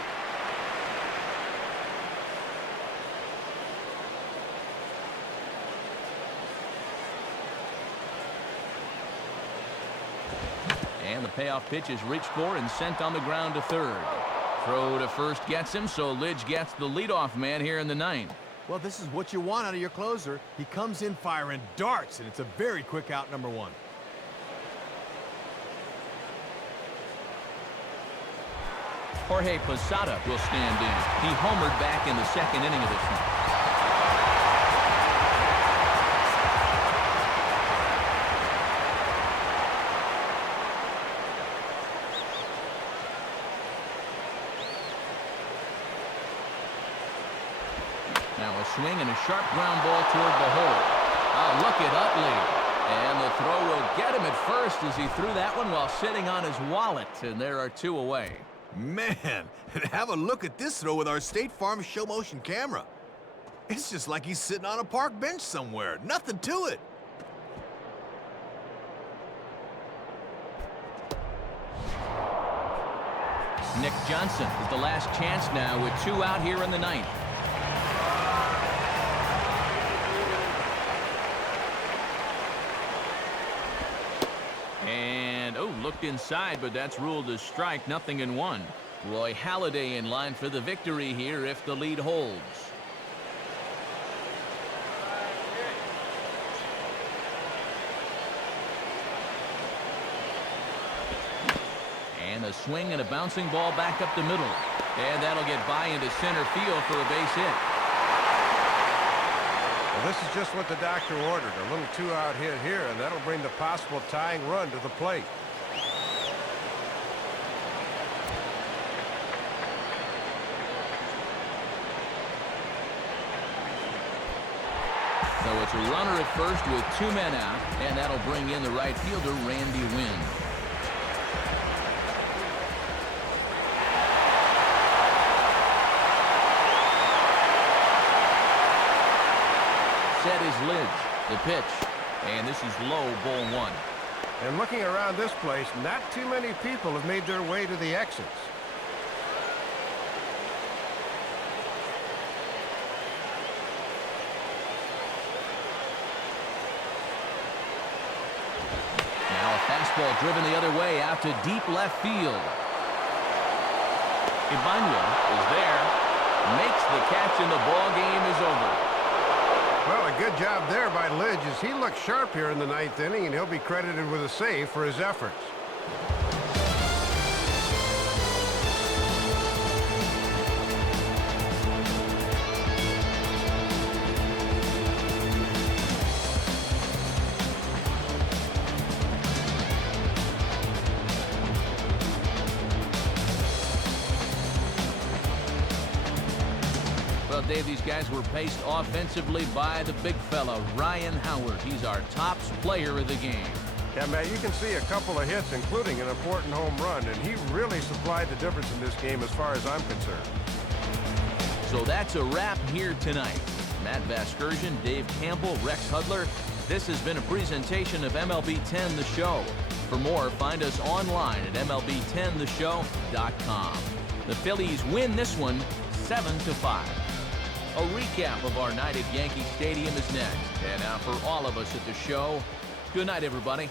And the payoff pitch is reached for and sent on the ground to third. Throw to first gets him, so Lidge gets the leadoff man here in the ninth. Well, this is what you want out of your closer. He comes in firing darts, and it's a very quick out, number 1. Jorge Posada will stand in. He homered back in the second inning of this one. Now a swing and a sharp ground ball toward the hole. Oh, look at Utley. And the throw will get him at first as he threw that one while sitting on his wallet. And there are two away. Man, have a look at this throw with our State Farm show motion camera. It's just like he's sitting on a park bench somewhere. Nothing to it. Nick Johnson is the last chance now with two out here in the ninth. And, oh, looked inside, but that's ruled a strike, 0-1. Roy Halladay in line for the victory here if the lead holds. And a swing and a bouncing ball back up the middle. And that'll get by into center field for a base hit. Well, this is just what the doctor ordered. A little two-out hit here, and that'll bring the possible tying run to the plate. So it's a runner at first with two men out, and that'll bring in the right fielder, Randy Wynn. Set is Lidge, the pitch, and this is low, ball one. And looking around this place, not too many people have made their way to the exits. Now a fastball driven the other way out to deep left field. Ibanez is there, makes the catch, and the ball game is over. Well, a good job there by Lidge as he looked sharp here in the ninth inning, and he'll be credited with a save for his efforts. Well, Dave, these guys were paced offensively by the big fella, Ryan Howard. He's our tops player of the game. Yeah, Matt, you can see a couple of hits, including an important home run, and he really supplied the difference in this game as far as I'm concerned. So that's a wrap here tonight. Matt Vasgersian, Dave Campbell, Rex Hudler. This has been a presentation of MLB 10 The Show. For more, find us online at MLB10theshow.com. The Phillies win this one 7-5. A recap of our night at Yankee Stadium is next. And now for all of us at the show, good night, everybody.